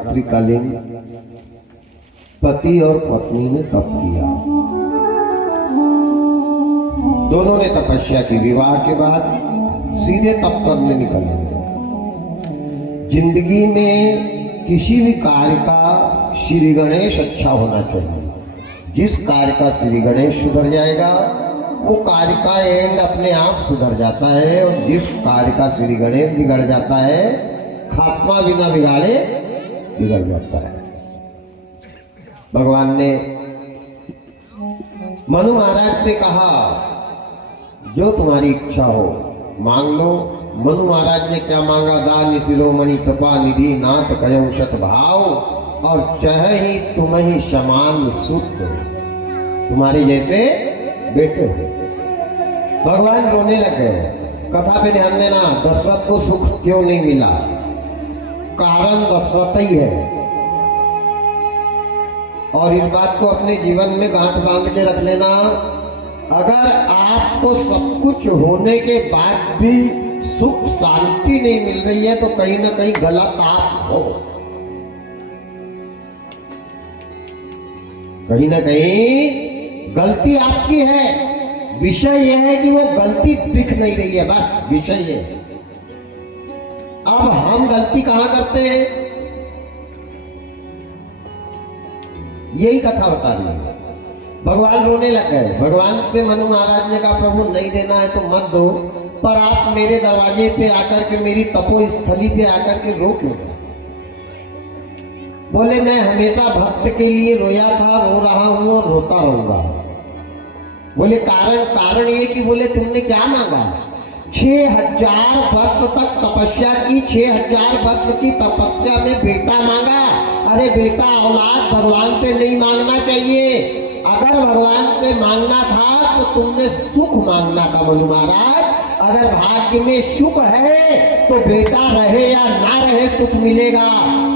रात्रिकालीन पति और पत्नी ने तप किया। दोनों ने तपस्या की। विवाह के बाद सीधे तप करने निकल गए। जिंदगी में किसी भी कार्य का श्री गणेश अच्छा होना चाहिए। जिस कार्य का श्री गणेश सुधर जाएगा वो कार्य का एंड अपने आप सुधर जाता है, और जिस कार्य का श्री गणेश बिगड़ जाता है खात्मा बिना बिगाड़े बिगड़ जाता है। भगवान ने मनु महाराज से कहा जो तुम्हारी इच्छा हो मांग लो। मनु महाराज ने क्या मांगा? दान शिरोमणि कृपा निधि नाथ कयौ शत भाव, और चह ही तुम ही समान सुत, तुम्हारे जैसे बेटे हो। भगवान रोने लगे। कथा पे ध्यान देना, दशरथ को सुख क्यों नहीं मिला? कारण दशरथ ही है। और इस बात को अपने जीवन में गांठ बांध के रख लेना। अगर आपको सब कुछ होने के बाद भी सुख शांति नहीं मिल रही है तो कहीं ना कहीं गलत आप हो। कहीं ना कहीं गलती आपकी है। विषय यह है कि वो गलती दिख नहीं रही है, बस विषय है। अब हम गलती कहां करते हैं, यही कथा बता रही है। भगवान रोने लग गए। भगवान से मनु महाराज ने कहा प्रभु नहीं देना है तो मत दो, पर आप मेरे दरवाजे पे आकर के, मेरी तपो स्थली पे आकर के रोक लो। बोले मैं हमेशा भक्त के लिए रोया था, रो रहा हूं और रोता रहूंगा। बोले कारण ये कि बोले तुमने क्या मांगा? 6000 वर्ष तक तपस्या की, 6000 वर्ष की तपस्या में बेटा मांगा। अरे बेटा औलाद भगवान से नहीं मांगना चाहिए। अगर भगवान से मांगना था तो तुमने सुख मांगना था मनु महाराज। अगर भाग्य में सुख है तो बेटा रहे या ना रहे सुख मिलेगा,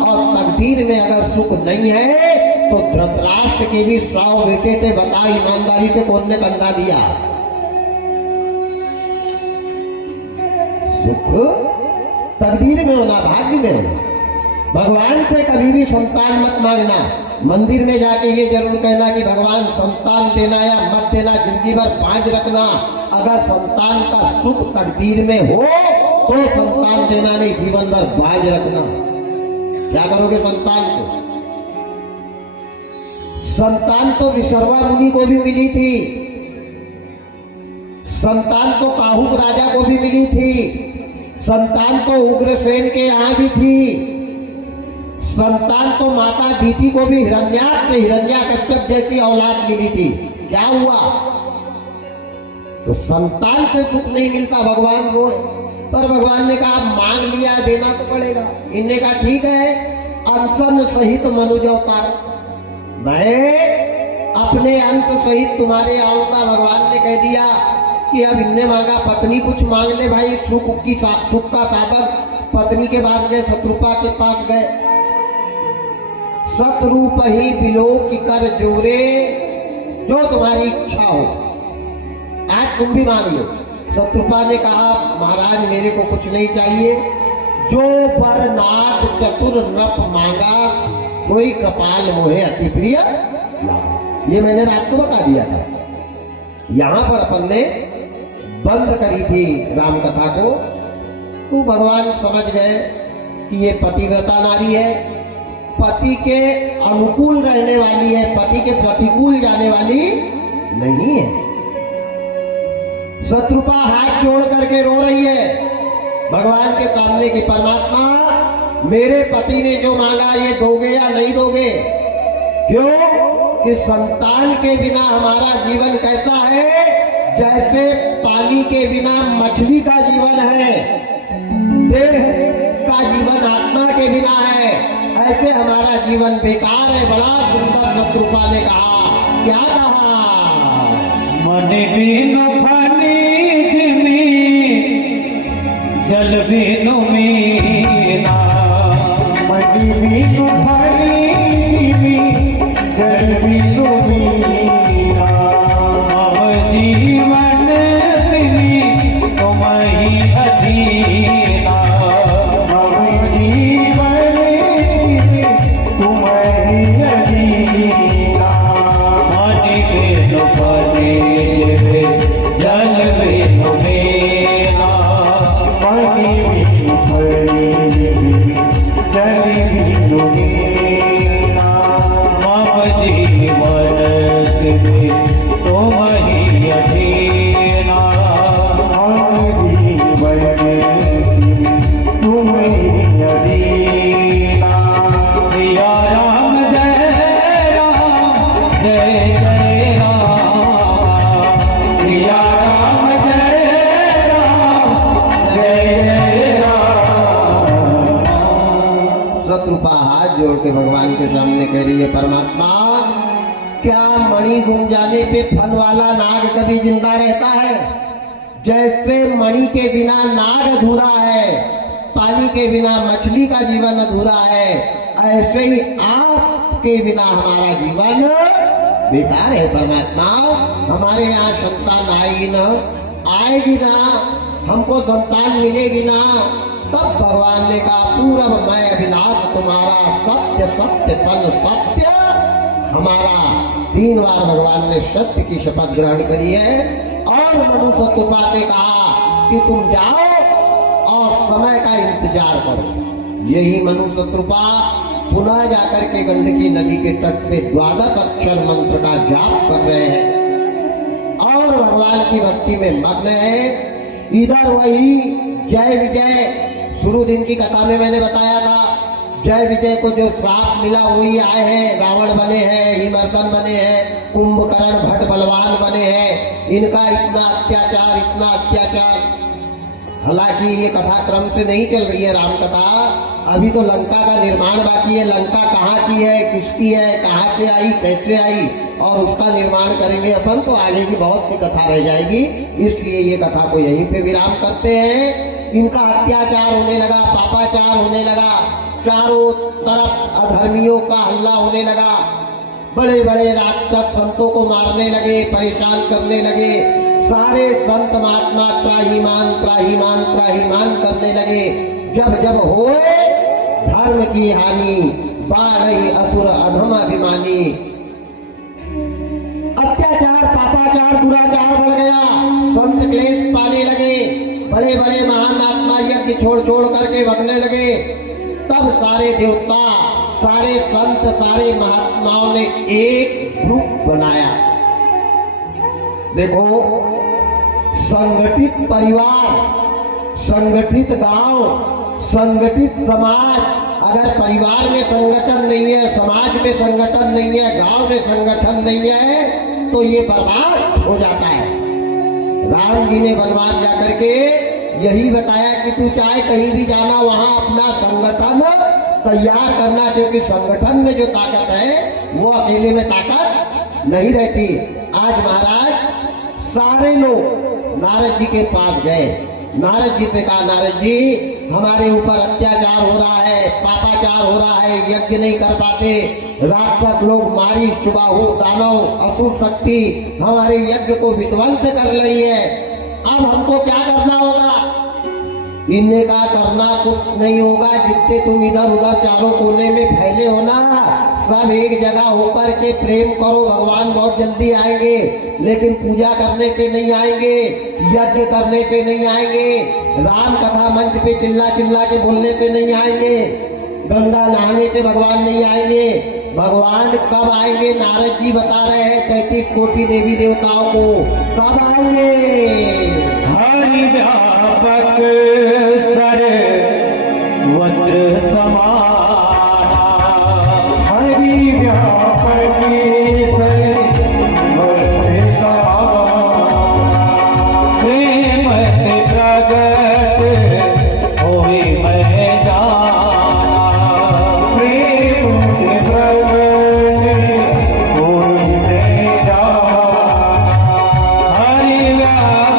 और तकदीर में अगर सुख नहीं है तो धृतराष्ट्र के भी 100 बेटे थे। बता ईमानदारी से कौन ने कंधा दिया? सुख तकदीर में होना, भाग्य में होना। भगवान से कभी भी संतान मत मांगना। मंदिर में जाके ये जरूर कहना कि भगवान संतान देना या मत देना, जिंदगी भर बांझ रखना। अगर संतान का सुख तकदीर में हो तो संतान देना, नहीं जीवन भर बांझ रखना। क्या करोगे संतान को? संतान तो विश्रवा मुनि को भी मिली थी, संतान तो काहुक राजा को भी मिली थी, संतान तो उग्रसेन के यहां भी थी, संतान तो माता दीति को भी हिरण्याकश्यप जैसी औलाद मिली थी। क्या हुआ? तो संतान से सुख नहीं मिलता, भगवान वो है। पर भगवान ने कहा मांग लिया, देना तो पड़ेगा। इनने कहा ठीक है, अंशन सहित मनुज अवतार, मैं अपने अंश सहित तुम्हारे आऊंगा। भगवान ने कह दिया कि अब इनने मांगा पत्नी कुछ मांग ले भाई, सुख का साधन। पत्नी के बाद गए शत्रुपा के पास गए। सतरूप ही बिलोक कर जोरे, जो तुम्हारी इच्छा हो आज तुम भी मांग लो। शत्रुपा ने कहा महाराज मेरे को कुछ नहीं चाहिए, जो बर नाथ चतुर नृप मांगा, कोई कपाल मोहे अति प्रिय लागा। ये मैंने रात को बता दिया था। यहां पर अपन ने बंद करी थी राम कथा को। तो भगवान समझ गए कि ये पतिव्रता नारी है, पति के अनुकूल रहने वाली है, पति के प्रतिकूल जाने वाली नहीं है। शत्रुपा हाथ जोड़ करके रो रही है भगवान के सामने कि परमात्मा मेरे पति ने जो मांगा ये दोगे या नहीं दोगे? क्यों कि संतान के बिना हमारा जीवन कैसा है, जैसे पानी के बिना मछली का जीवन है, देह का जीवन आत्मा के बिना है, ऐसे हमारा जीवन बेकार है। बड़ा सुंदर शत्रुपा ने कहा। क्या कहा? मन बिनु खनिज में जल बिनु मीना, मन बिनु खनिज में जल बिनु मीना, मम जीवन बिनी तुम्हि अधीना, मम जीवन होकर भगवान के सामने कह रही है, परमात्मा क्या मणि गुम जाने पे फल वाला नाग कभी जिंदा रहता है? जैसे मणि के बिना नाग अधूरा है, पानी के बिना मछली का जीवन अधूरा है, ऐसे ही आपके बिना हमारा जीवन बेकार है। परमात्मा हमारे यहाँ संतान आएगी ना, हमको संतान मिलेगी ना। तब भगवान ने कहा, पूरब मैं अभिलाष तुम्हारा, सत्य सत्य पन सत्य हमारा। 3 बार भगवान ने सत्य की शपथ ग्रहण करी है। और मनुष्य कृपा से कहा कि तुम जाओ और समय का इंतजार करो। यही मनुष्य कृपा पुनः जाकर के गंडकी नदी के तट पे 12 अक्षर मंत्र का जाप कर रहे हैं और भगवान की भक्ति में मग्न है। इधर वही जय विजय, शुरू दिन की कथा में मैंने बताया था, जय विजय को जो श्राप मिला वही आए हैं, रावण बने हैं, हिमर्दन बने हैं, कुंभकर्ण भट्ट बलवान बने हैं। इनका इतना अत्याचार। हालांकि ये कथा क्रम से नहीं चल रही है राम कथा, अभी तो लंका का निर्माण बाकी है। लंका कहाँ की है, किसकी है, कहाँ से आई, कैसे आई, और उसका निर्माण करेंगे अपन, तो आगे की बहुत सी कथा रह जाएगी। इसलिए ये कथा को यहीं पे विराम करते हैं। इनका अत्याचार होने लगा, पापाचार होने लगा, चारों तरफ अधर्मियों का हल्ला होने लगा, बड़े बड़े राक्षस संतों को मारने लगे, परेशान करने लगे। सारे संत महात्मा त्राहीमान करने लगे। जब होए धर्म की हानि, बाढ़ असुर अधम अभिमानी। अत्याचार, पापाचार, दुराचार बढ़ गया, संत क्लेश पाने लगे, बड़े बड़े महान आत्मा यज्ञ छोड़ करके भगने लगे। तब सारे देवता, सारे संत, सारे महात्माओं ने एक ग्रुप बनाया। देखो, संगठित परिवार, संगठित गांव, संगठित समाज, अगर परिवार में संगठन नहीं है, समाज में संगठन नहीं है, गांव में संगठन नहीं है, तो ये बर्बाद हो जाता है। राम जी ने वनवास जाकर के यही बताया कि तू चाहे कहीं भी जाना, वहां अपना संगठन तैयार करना, क्योंकि संगठन में जो ताकत है वो अकेले में ताकत नहीं रहती। आज महाराज सारे लोग नारद जी के पास गए, नारद जी से कहा, नारद जी हमारे ऊपर अत्याचार हो रहा है, पापाचार हो रहा है, यज्ञ नहीं कर पाते, राक्षस लोग, मारी, सुबाहु, दानव, असुर शक्ति हमारे यज्ञ को विध्वंस कर रही है, अब हमको क्या करना होगा? इनने कहा, करना कुछ नहीं होगा, जितने तुम इधर उधर चारों कोने में फैले हो ना, सब एक जगह होकर के प्रेम करो, भगवान बहुत जल्दी आएंगे। लेकिन पूजा करने पे नहीं आएंगे, यज्ञ करने पे नहीं आएंगे, राम कथा मंच पे चिल्ला के बोलने पे नहीं आएंगे, गंगा नहाने से भगवान नहीं आएंगे। भगवान कब आएंगे? नारद जी बता रहे हैं 33 कोटि देवी देवताओं को कब आएंगे। हरि व्यापक सर्वत्र समाना, हरि व्यापक सर्वत्र समाना, प्रेम प्रगट होई मैं जाना, प्रेम प्रगट होई मैं जाना, हरि व्यापक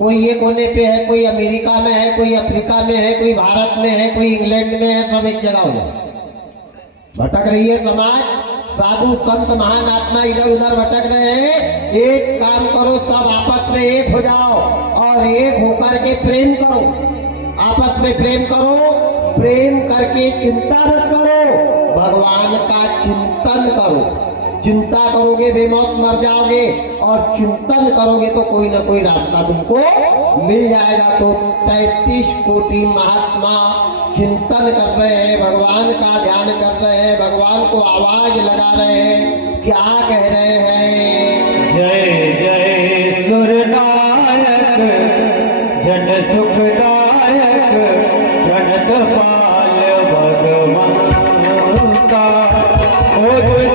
कोई ये कोने पे है, कोई अमेरिका में है, कोई अफ्रीका में है, कोई भारत में है, कोई इंग्लैंड में है, सब एक जगह हो जाए। भटक रही है समाज, साधु संत महान आत्मा इधर उधर भटक रहे हैं। एक काम करो, सब आपस में एक हो जाओ और एक होकर के प्रेम करो, आपस में प्रेम करो, प्रेम करके चिंता मत करो, भगवान का चिंतन करो। चिंता करोगे बेमौत मर जाओगे, और चिंतन करोगे तो कोई ना कोई रास्ता तुमको मिल जाएगा। तो 33 कोटि महात्मा चिंतन कर रहे हैं, भगवान का ध्यान कर रहे हैं, भगवान को आवाज लगा रहे हैं, क्या कह रहे हैं? जय जय सुरनायक जन सुखदायक गणत पाल भगवंता, ओ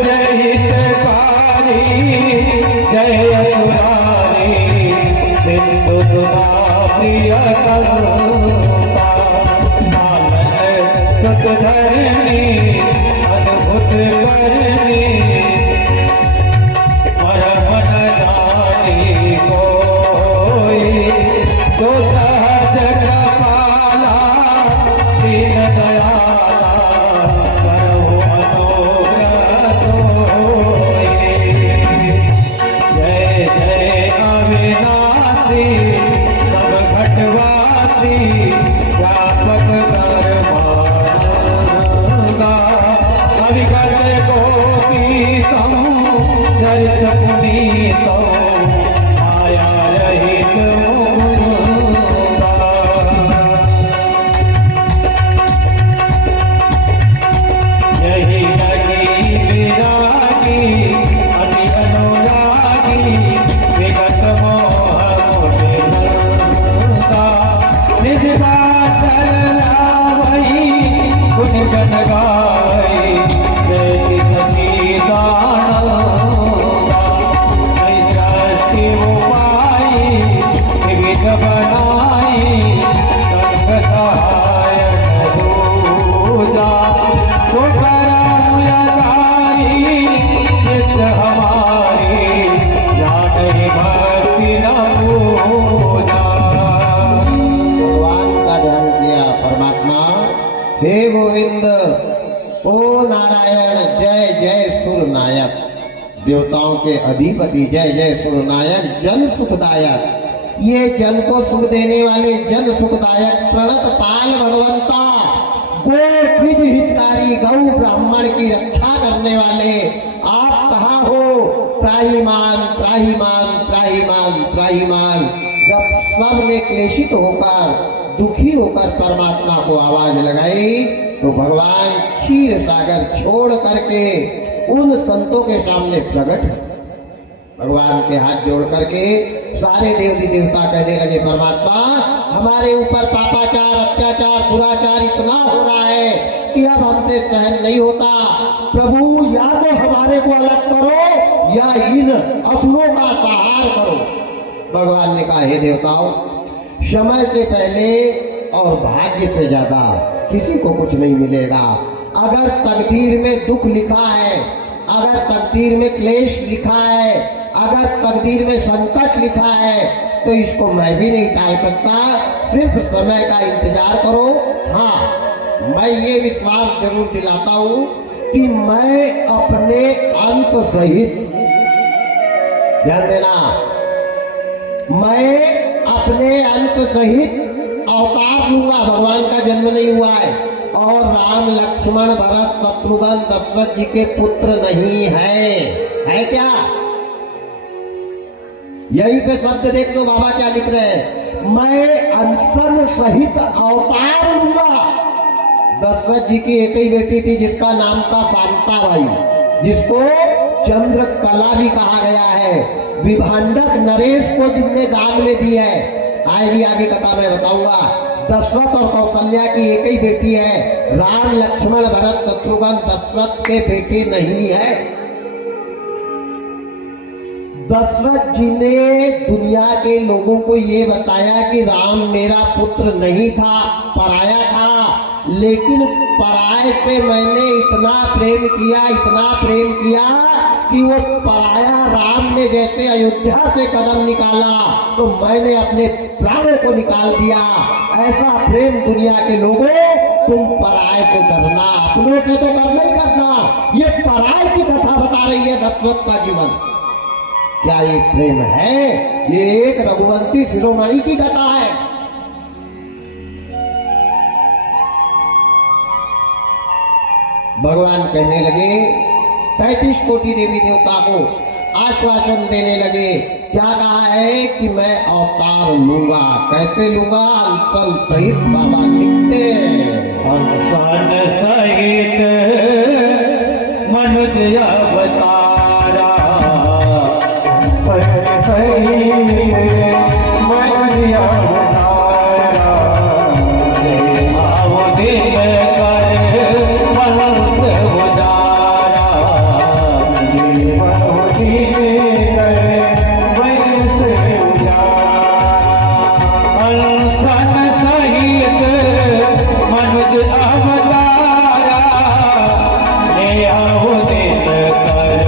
जय हितकारी जय असुरारी सिंधु सुधा प्रिय करुणा, पालन सुख धरणी अद्भुत करनी, परम न जाने कोई जो सहज कृपाला दीन दयाला करो मनोरथ होई। जय जय अविनाशी सब घटवासी व्यापक परमानंदा, अविगत गोपीतम चरित पुनीतो माया रहित मुकुंदा। यही लगी विरागी अति अनुरागी विगत मोह मोटे नंदा, निज बाचल लावई गुण गन गावई जय सची दानंदा, नैराश्य उपाई विविध बनाई संग सहायक दूजा, तो करम यकारी चित्त हमारी जाने भक्ति न पूजा। भगवान का ध्यान किया परमात्मा, हे गोविंद, ओ नारायण, जय जय सुरनायक, देवताओं के अधिपति, जय जय सुरनायक, जन सुखदायक, ये जन को सुख देने वाले जन सुखदायक प्रणत पाल भगवंता, गो द्विज हितकारी, गौ ब्राह्मण की रक्षा करने वाले, आप कहाँ हो? त्राहिमाम त्राहिमाम त्राहिमाम त्राहिमाम। जब सब ने क्लेशित होकर दुखी होकर परमात्मा को आवाज लगाई तो भगवान क्षीर सागर छोड़ करके उन संतों के सामने प्रकट हुए। भगवान के हाथ जोड़ करके सारे देवी देवता कहने लगे, परमात्मा हमारे ऊपर पापाचार अत्याचार दुराचार इतना हो रहा है कि अब हमसे सहन नहीं होता। प्रभु या तो हमारे को अलग करो या इन असुरों का संहार करो। भगवान ने कहा, हे देवताओं, समय से पहले और भाग्य से ज्यादा किसी को कुछ नहीं मिलेगा। अगर तकदीर में दुख लिखा है, अगर तकदीर में क्लेश लिखा है, अगर तकदीर में संकट लिखा है तो इसको मैं भी नहीं टाल सकता। सिर्फ समय का इंतजार करो। हाँ, मैं ये विश्वास जरूर दिलाता हूं कि मैं अपने अंश सहित, ध्यान देना, मैं अपने अंश सहित अवतार लूंगा। भगवान का जन्म नहीं हुआ है और राम लक्ष्मण भरत शत्रुघ्न दशरथ जी के पुत्र नहीं है क्या? यहीं पे शब्द देख लो बाबा क्या लिख रहे हैं, मैं अंशन सहित अवतार लूंगा। दशरथ जी की एक ही बेटी थी जिसका नाम था शांताबाई, जिसको चंद्रकला भी कहा गया है। विभांडक नरेश को जिनने दान में दी है, आएगी आगे कथा में बताऊंगा। दशरथ और कौशल्या की एक ही बेटी है, राम लक्ष्मण भरत शत्रुघ्न दशरथ के बेटे नहीं है। दशरथ जी ने दुनिया के लोगों को ये बताया कि राम मेरा पुत्र नहीं था, पराया था, लेकिन पराये से मैंने इतना प्रेम किया, इतना प्रेम किया कि वो पराया राम ने जैसे अयोध्या से कदम निकाला तो मैंने अपने प्राणों को निकाल दिया। ऐसा प्रेम दुनिया के लोगों, तुम पराये से डरना, अपनों से तो डरना ही करना। ये पराये की कथा बता रही है दशरथ का जीवन। क्या ये प्रेम है? ये एक रघुवंशी शिरोमणि की कथा है। भगवान कहने लगे 33 कोटि देवी देवता को आश्वासन देने लगे। क्या कहा है कि मैं अवतार लूंगा। कैसे लूंगा? अंसन सहित बाबा लिखते हैं। अंसन सहित मनुज अवतारा, मनुज अवतारा, आओ दिन कर वंश उजारा, आओ दिन कर वंश उजारा। अंसन सहित मनुज अवतारा, ले आओ दिन कर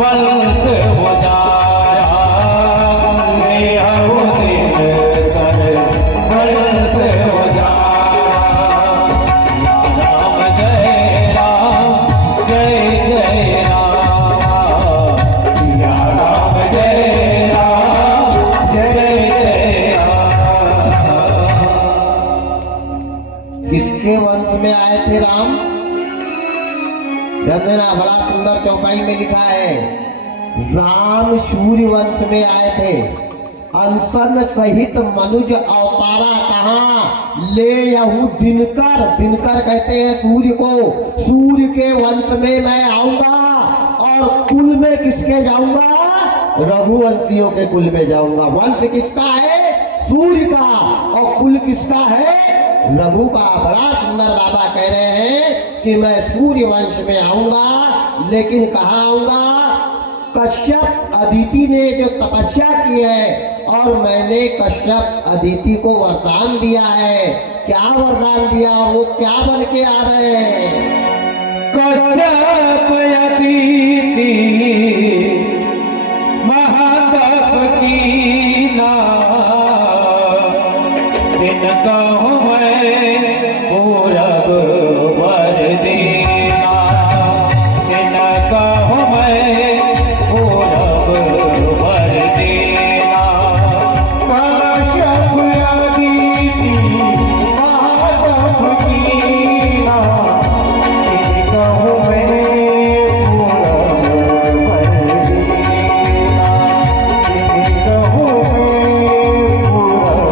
वंश उजारा, ले आओ दिन कर वंश उजारा। राम जय राम, जय जय राम, सिया राम जय राम, जय जय राम। किसके वंश में आए थे राम? देखना बड़ा सुंदर चौपाई में लिखा है, राम सूर्य वंश में आए थे। अंसन सहित मनुज अवतारा कहाँ? ले यहू दिनकर। दिनकर कहते हैं सूर्य को। सूर्य के वंश में मैं आऊंगा और कुल में किसके जाऊंगा? रघुवंशियों के कुल में जाऊंगा। वंश किसका है? सूर्य का। और कुल किसका है? रघु का। बड़ा सुंदर बाबा कह रहे हैं कि मैं सूर्य वंश में आऊंगा, लेकिन कहाँ आऊंगा? कश्यप अदिति ने जो तपस्या की है और मैंने कश्यप अदिति को वरदान दिया है। क्या वरदान दिया? वो क्या बन के आ रहे हैं? कश्यप अदिति महातप कीना, दिन कहूँ मैं पूरब वर देना, दिन कहूँ मैं पूरब वर देना। कश्यप अदिति महातप कीना, दिन कहूँ मैं पूरब वर देना, दिन कहूँ मैं पूरब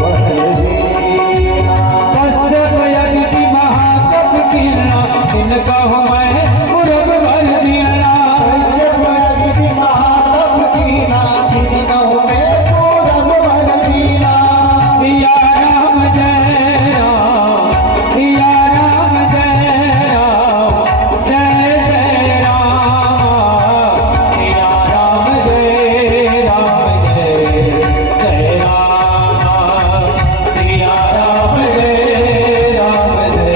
वर देना। कश्यप अदिति महातप कीना, दिन कहूँ मैं पूरब वर देना। कश्यप अदिति महातप कीना, दिन कहूँ मैं पूरब वर देना। सिया राम जय राम, सिया राम जय राम, जय जय राम, सिया राम जय राम, जय जय राम, सिया राम जय राम, जय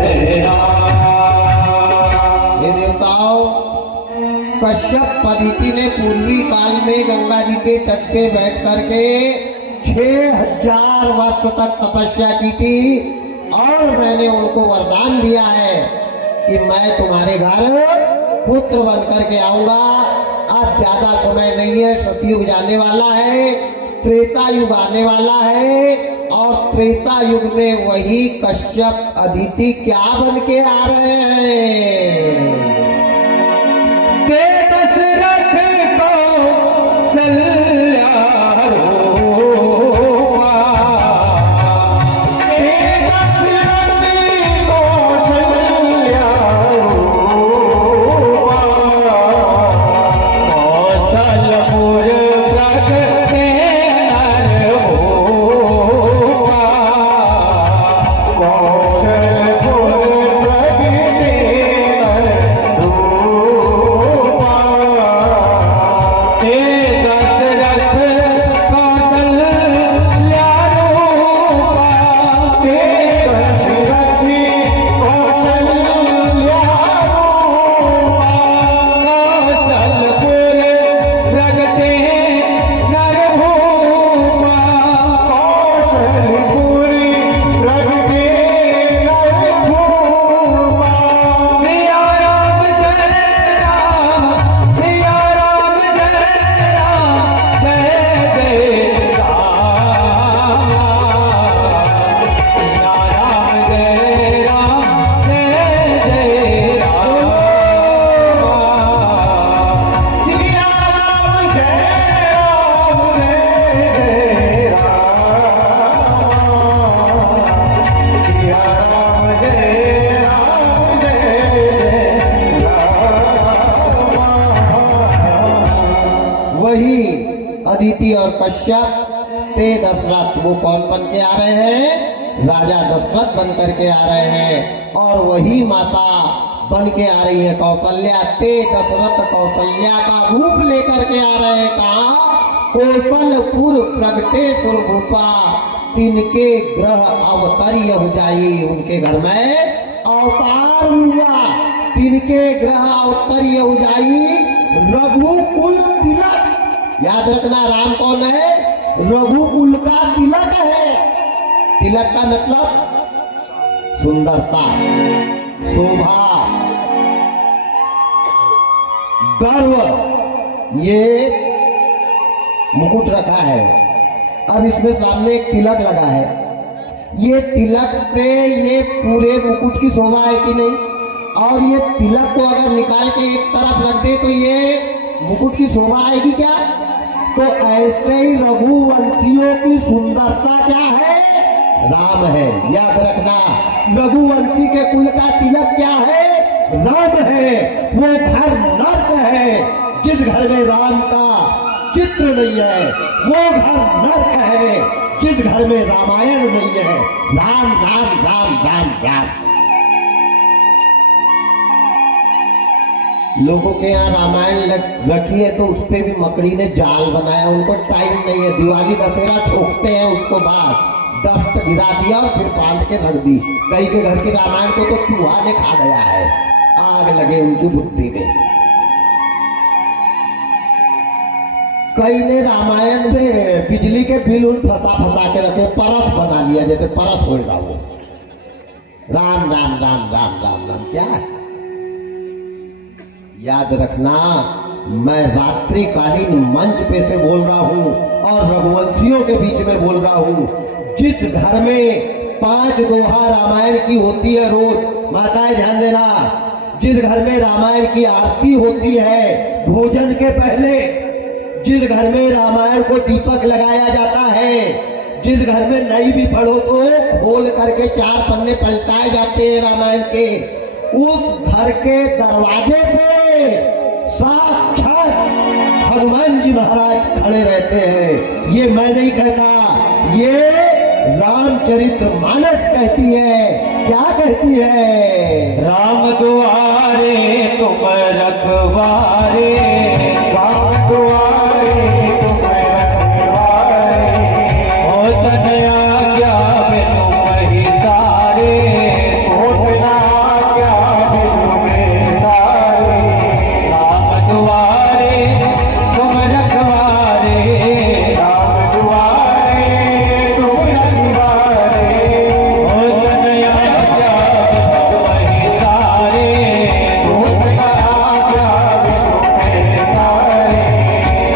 जय राम। ये देवताओं, कश्यप पद्धति ने पूर्वी काल में गंगा जी के तट पे बैठ करके 6000 वर्ष तक तपस्या की थी और मैंने उनको वरदान दिया है कि मैं तुम्हारे घर पुत्र बन करके आऊंगा। आज ज्यादा समय नहीं है, सतयुग जाने वाला है, त्रेता युग आने वाला है और त्रेता युग में वही कश्यप अदिति क्या बन के आ रहे हैं? के दशरथ कौशल्या रूपा, के दशरथ कौशल्या रूपा, कौशलपुर प्रगटे नर भूपा, कौशलपुर प्रगटे नर अदिति और कश्यप ते दशरथ, वो कौन बन के आ रहे हैं? राजा दशरथ बन करके आ रहे हैं। और वही माता बन के आ रही है कौशल्या, ते दशरथ कौशल्या का रूप लेकर के आ रहे हैं। कहा? कौशलपुर प्रगटे सुरभूपा, तिनके ग्रह अवतर्य हो जाई, उनके घर में अवतार हुआ, तिनके ग्रह अवतर्य हो जाई। रघुकुल तिलक, याद रखना राम कौन है? रघुकुल का तिलक है। तिलक का मतलब सुंदरता, शोभा, गर्व, ये मुकुट रखा है। अब इसमें सामने एक तिलक लगा है। ये तिलक से ये पूरे मुकुट की शोभा है कि नहीं? और ये तिलक को अगर निकाल के एक तरफ रख दे तो ये मुकुट की शोभा आएगी क्या? तो ऐसे ही रघुवंशियों की सुंदरता क्या है? राम है। याद रखना, रघुवंशी के कुल का तिलक क्या है? राम है। वो घर नर्क है जिस घर में राम का चित्र नहीं है, वो घर नर्क है जिस घर में रामायण नहीं है। राम राम राम राम राम। लोगों के यहाँ रामायण रखी है तो उस पे भी मकड़ी ने जाल बनाया, उनको टाइम नहीं है। दिवाली दशहरा ठोकते हैं, उसको बाद डस्ट गिरा दिया और फिर पाट के रख दी। कई के घर के रामायण को तो चूहा ने खा गया है, आग लगे उनकी बुद्धि में। कई ने रामायण में बिजली के बिल उन फंसा के रखे, परस बना लिया, जैसे परस होएगा वो। राम राम राम राम राम राम क्या है? याद रखना, मैं रात्रिकालीन मंच पे से बोल रहा हूँ और रघुवंशियों के बीच में बोल रहा हूँ। जिस घर में 5 दोहा रामायण की होती है रोज, माताएं ध्यान देना, जिस घर में रामायण की आरती होती है भोजन के पहले, जिस घर में रामायण को दीपक लगाया जाता है, जिस घर में नहीं भी पढ़ो तो खोल करके 4 पन्ने पलटाए जाते हैं रामायण के, उस घर के दरवाजे पे साक्षात हनुमान जी महाराज खड़े रहते हैं। ये मैं नहीं कहता, ये रामचरितमानस कहती है। क्या कहती है? राम दुआरे तुम रखवारे, राम दुआरे तुम रखवारे, हो तनया क्या बिनु मही तारे, हो तनया क्या बिनु मही तारे। राम दुआरे तुम रखवारे, राम दुआरे तुम रखवारे, हो तनया क्या बिनु मही तारे, हो तनया क्या बिनु मही तारे।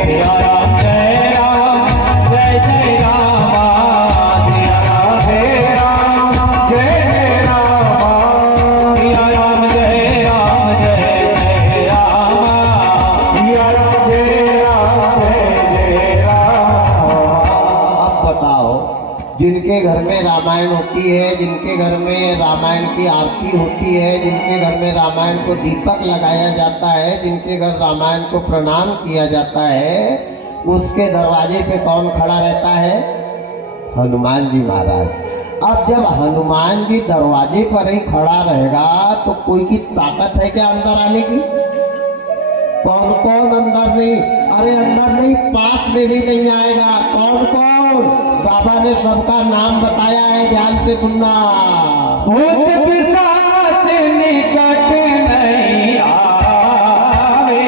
सिया राम जय राम, जय जय रामा, सिया राम जय राम, जय जय रामा, सिया राम जय राम, जय जय रामा, सिया राम जय राम, जय जय रामा। अब बताओ, जिनके घर में रामायण होती है, जिनके घर में रामायण की आरती होती है, जिनके घर में रामायण को दीपक लगाया जाता है, जिनके घर रामायण को प्रणाम किया जाता है, उसके दरवाजे पे कौन खड़ा रहता है? हनुमान जी महाराज। अब जब हनुमान जी दरवाजे पर ही खड़ा रहेगा तो कोई की ताकत है क्या अंदर आने की? कौन कौन अंदर नहीं? अरे अंदर नहीं, पास में भी नहीं आएगा। कौन कौन? बाबा ने सबका नाम बताया है, ध्यान से सुनना। भूत पिशाच निकट नहीं आवे,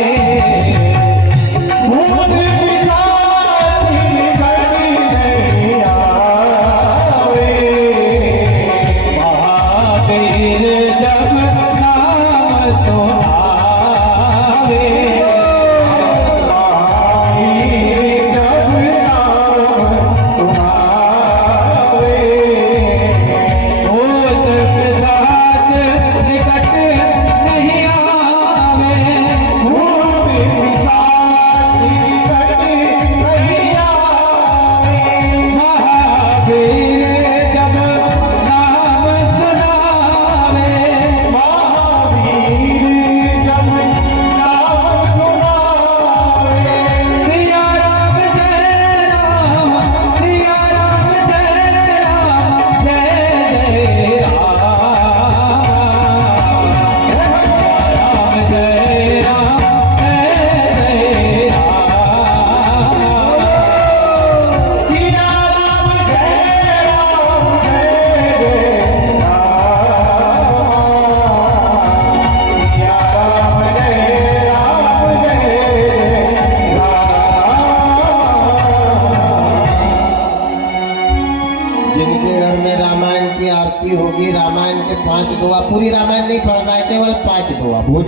भूत पिशाच निकट नहीं आवे, महावीर जब नाम सुनावे, महावीर जब नाम सुनावे, भूत पिशाच निकट नहीं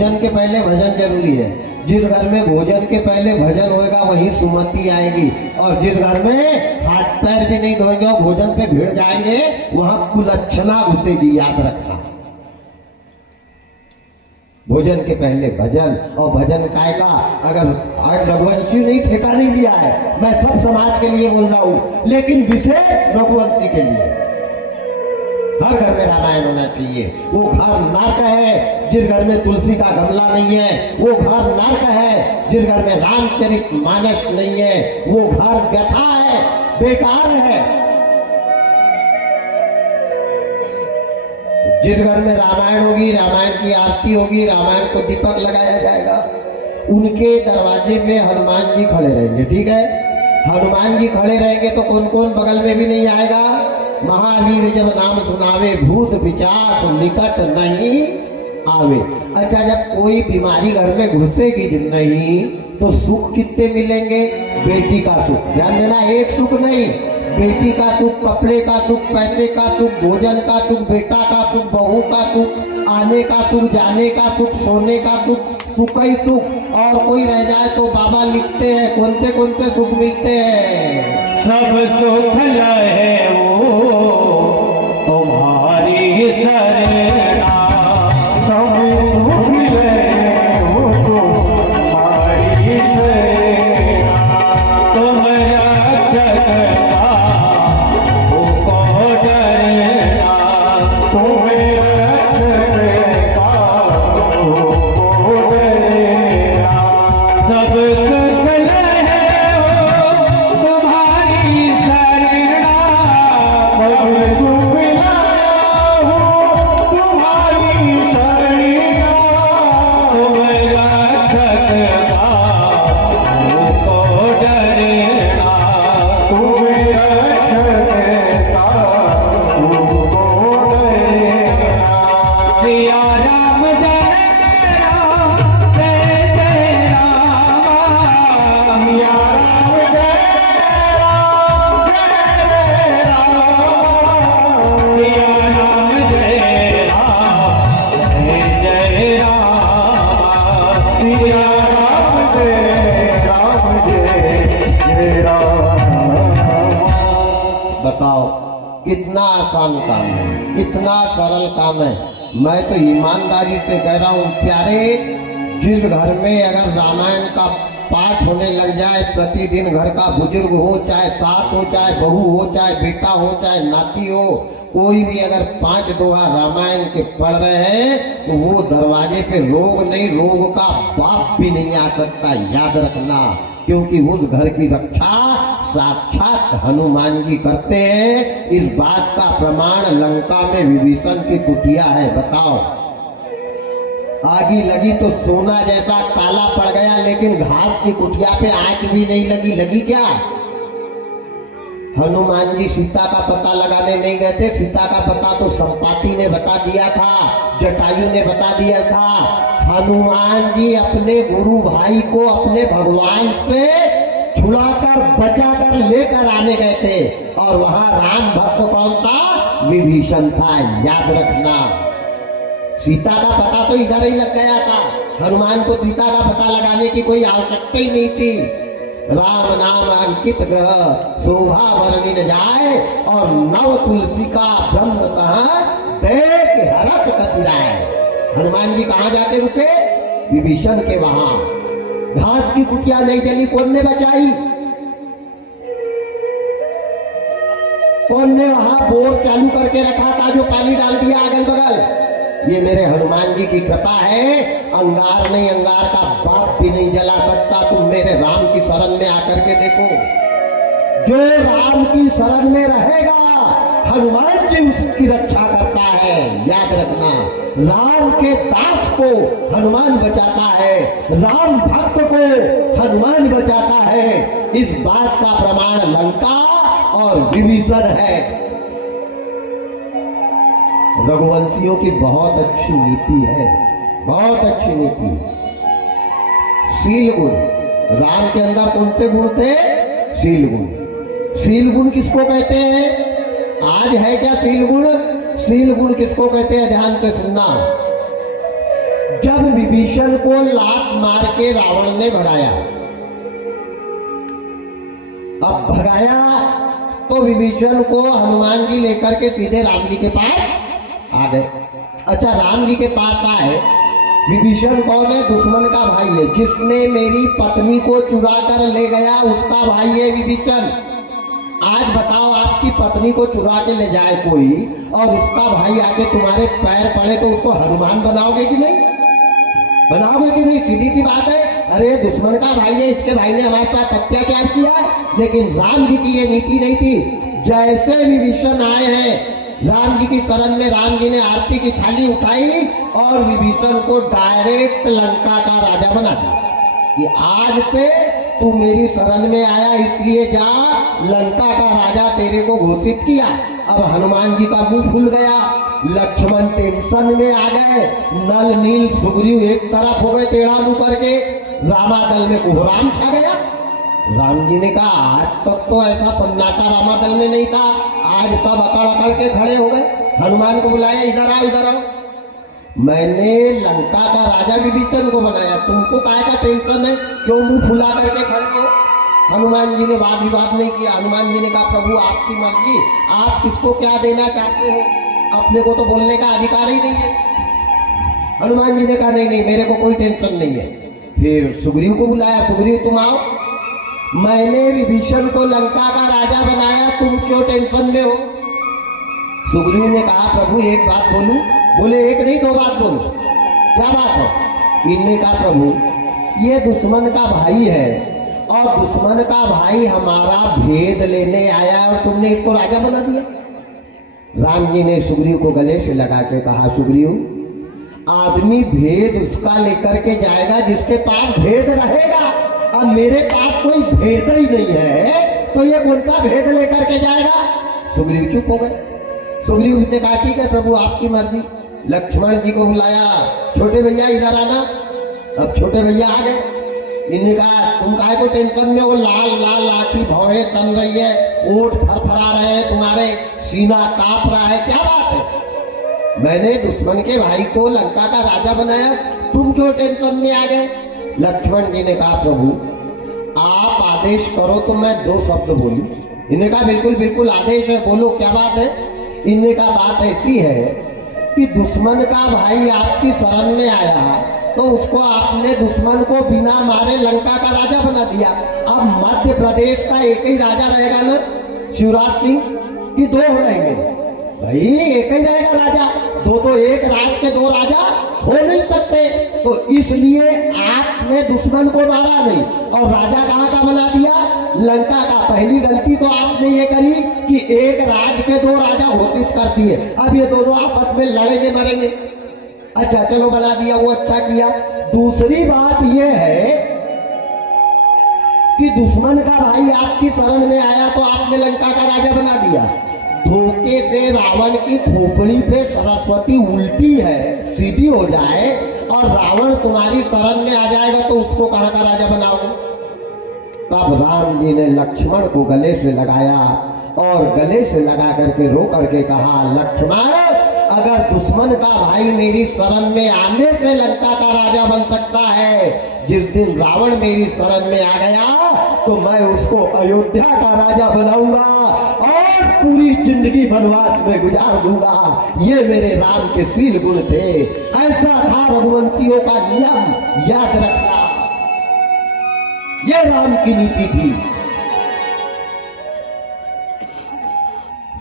भोजन के पहले भजन जरूरी है। जिस घर में भोजन के पहले भजन होएगा वहीं सुमति आएगी, और जिस घर में हाथ पैर भी नहीं धोएंगे और भोजन पे भिड़ जाएंगे वहां कुलक्षणा घुसेगी, याद रखना। भोजन के पहले भजन, और भजन काय का, अगर आज रघुवंशी नहीं ठेका नहीं लिया है, मैं सब समाज के लिए बोल रहा हूं, लेकिन विशेष रघुवंशी के लिए हर घर में रामायण होना चाहिए। वो घर नर्क है जिस घर में तुलसी का गमला नहीं है, वो घर नर्क है जिस घर में रामचरित मानस नहीं है, वो घर व्यथा है, बेकार है। जिस घर में रामायण होगी, रामायण की आरती होगी, रामायण को दीपक लगाया जाएगा, उनके दरवाजे पे हनुमान जी खड़े रहेंगे, ठीक है। हनुमान जी खड़े रहेंगे तो कौन कौन बगल में भी नहीं आएगा। महावीर जब नाम सुनावे, भूत पिशाच निकट नहीं आवे। अच्छा, जब कोई बीमारी घर में घुसेगी नहीं तो सुख कितने मिलेंगे? बेटी का सुख, ध्यान देना, एक सुख नहीं, बेटी का सुख, कपड़े का सुख, पैसे का सुख, भोजन का सुख, बेटा का सुख, बहू का सुख, आने का सुख, जाने का सुख, सोने का सुख, सुख ही सुख। और कोई रह जाए तो बाबा लिखते हैं कौन से सुख मिलते हैं। सब सुख लहे वो तुम्हारी शरणा, सब सुख लहे वो तुम्हारी शरणा, तुम रक्षक का को डरना, तुम रक्षक का को डरना, सब सुख लहे वो तुम्हारी शरणा, सब सुख लहे वो तुम्हारी शरणा, तुम रक्षक का को डरना, तुम रक्षक का को डरना। सिया राम जय राम, जय जय राम, सिया राम जय राम, जय राम, सिया राम जय राम, जय राम, सिया राम जय राम, जय राम। बताओ कितना आसान काम है, कितना सरल काम है। मैं तो ईमानदारी से कह रहा हूँ प्यारे, जिस घर में अगर रामायण का पाठ होने लग जाए प्रतिदिन, घर का बुजुर्ग हो, चाहे सास हो, चाहे बहू हो, चाहे बेटा हो, चाहे नाती हो, कोई भी अगर 5 दोहा रामायण के पढ़ रहे हैं तो वो दरवाजे पे रोग नहीं, रोग का बाप भी नहीं आ सकता, याद रखना। क्योंकि उस घर की रक्षा साक्षात हनुमान जी करते हैं। इस बात का प्रमाण लंका में विभीषण की कुटिया है। बताओ, आगी लगी तो सोना जैसा काला पड़ गया, लेकिन घास की कुटिया पे आंच भी नहीं लगी। लगी क्या? हनुमान जी सीता का पता लगाने नहीं गए थे, सीता का पता तो संपाति ने बता दिया था, जटायु ने बता दिया था। हनुमान जी अपने गुरु भाई को अपने भगवान से छुड़ाकर बचाकर लेकर आने गए थे, और वहां राम भक्त कौन था? विभीषण था, याद रखना। सीता का पता तो इधर ही लग गया था, हनुमान को सीता का पता लगाने की कोई आवश्यकता ही नहीं थी। राम नाम अंकित ग्रह शोभा वर्णि न जाए, और नव तुलसी का ब्रह्म कहाँ देख हरस कतिराय। हनुमान जी कहाँ जाके रुके? विभीषण के वहां। घास की कुटिया नहीं जली, कौन ने बचाई? कौन ने वहां बोर चालू करके रखा था जो पानी डाल दिया अगल बगल? ये मेरे हनुमान जी की कृपा है। अंगार नहीं, अंगार का बाप भी नहीं जला सकता। तुम मेरे राम की शरण में आकर के देखो, जो राम की शरण में रहेगा हनुमान जी उसकी रक्षा करता है, याद रखना। राम के दास को हनुमान बचाता है, राम भक्त को हनुमान बचाता है। इस बात का प्रमाण लंका और विभीषण है। रघुवंशियों की बहुत अच्छी नीति है, बहुत अच्छी नीति। शील गुण, राम के अंदर कौन से गुण थे? शील गुण। शील गुण किसको कहते हैं? आज है क्या शील गुण? शील गुण किसको कहते हैं? ध्यान से सुनना। जब विभीषण को लात मार के रावण ने भगाया, अब भगाया तो विभीषण को हनुमान जी लेकर के सीधे राम जी के पास आ गए। अच्छा, राम जी के पास आए। विभीषण कौन है? दुश्मन का भाई है। जिसने मेरी पत्नी को चुरा कर ले गया उसका भाई है विभीषण। आज बताओ, आपकी पत्नी को चुरा के ले जाए कोई और उसका भाई आके तुम्हारे पैर पड़े तो उसको हनुमान बनाओगे कि नहीं? बनाओगे कि नहीं? सीधी सी बात है। अरे दुश्मन का भाई है, इसके भाई ने हमारे साथ अत्याचार किया है। लेकिन राम जी की ये नीति नहीं थी। जैसे विभीषण आए हैं राम जी की शरण में, राम जी ने आरती की थाली उठाई और विभीषण को डायरेक्ट लंका का राजा बना दिया कि आज से तू मेरी शरण में आया, इसलिए जा, लंका का राजा तेरे को घोषित किया। अब हनुमान जी का मुंह खुल गया, लक्ष्मण टेंशन में आ गए, नल नील सुग्रीव एक तरफ हो गए टेढ़ा मुंह करके, रामादल में कोहराम छा गया। राम जी ने कहा आज तक तो ऐसा सन्नाटा रामादल में नहीं था, आज सब अकड़ अकड़ के खड़े हो गए। हनुमान को बुलाया, इधर आओ इधर आओ। मैंने लंका का राजा विभीषण को बनाया, तुमको काय का टेंशन है? क्यों मुंह फुला करके खड़े हो? हनुमान जी ने वाद विवाद नहीं किया। हनुमान जी ने कहा प्रभु आपकी मर्जी, आप किसको क्या देना चाहते हो? अपने को तो बोलने का अधिकार ही नहीं है। हनुमान जी ने कहा नहीं नहीं, मेरे को कोई टेंशन नहीं है। फिर सुग्रीव को बुलाया, सुग्रीव तुम आओ, मैंने विभीषण को लंका का राजा बनाया, तुम क्यों टेंशन में हो? सुग्रीव ने कहा प्रभु एक बात बोलूं? बोले एक नहीं दो बात बोलो। क्या बात है? इनने कहा प्रभु ये दुश्मन का भाई है और दुश्मन का भाई हमारा भेद लेने आया और तुमने इसको राजा बना दिया। राम जी ने सुग्रीव को गले से लगा के कहा सुग्रीव, आदमी भेद उसका लेकर के जाएगा जिसके पास भेद रहेगा। अब मेरे पास कोई भेद ही नहीं है तो ये कौन सा भेद लेकर के जाएगा? सुग्रीव चुप हो गए। सुग्रीव ने कहा ठीक है प्रभु आपकी मर्जी। लक्ष्मण जी को बुलाया, छोटे भैया इधर आना। अब छोटे भैया आ गए। इन्होंने कहा तुम काहे को टेंशन में? वो लाल लाल आंखी भौहें तन रही है, ओठ फरफरा रहे हैं तुम्हारे, सीना कांप रहा है, क्या बात है? मैंने दुश्मन के भाई को लंका का राजा बनाया, तुम क्यों टेंशन में आ गए? लक्ष्मण जी ने कहा प्रभु आप आदेश करो तो मैं दो शब्द बोलूं। इन्होंने कहा बिल्कुल बिल्कुल आदेश है, बोलो क्या बात है? इन्होंने कहा बात ऐसी है कि दुश्मन का भाई आपकी शरण में आया तो उसको आपने दुश्मन को बिना मारे लंका का राजा बना दिया। अब मध्य प्रदेश का एक ही राजा रहेगा ना, शिवराज सिंह, कि दो रहेंगे? भाई एक ही रहेगा राजा, दो तो एक राज के दो राजा हो नहीं सकते। तो इसलिए आपने दुश्मन को मारा नहीं और राजा कहाँ का बना दिया? लंका का। पहली गलती तो आपने ये करी कि एक राज के दो राजा घोषित कर दिए, अब ये दोनों आपस में लड़ेंगे मरेंगे। अच्छा चलो बना दिया, वो अच्छा किया। दूसरी बात यह है कि दुश्मन का भाई आपकी शरण में आया तो आपने लंका का राजा बना दिया। धोखे से रावण की खोपड़ी पे सरस्वती उल्टी है, सीधी हो जाए और रावण तुम्हारी शरण में आ जाएगा तो उसको कहाँ का राजा बनाओगे? तब राम जी ने लक्ष्मण को गले से लगाया और गले से लगा करके रो करके कहा लक्ष्मण, अगर दुश्मन का भाई मेरी शरण में आने से लंका का राजा बन सकता है, जिस दिन रावण मेरी शरण में आ गया तो मैं उसको अयोध्या का राजा बनाऊंगा और पूरी जिंदगी वनवास में गुजार दूंगा। ये मेरे राम के शील गुण थे, ऐसा था रघुवंशियों का नियम, याद रखना। ये राम की नीति थी।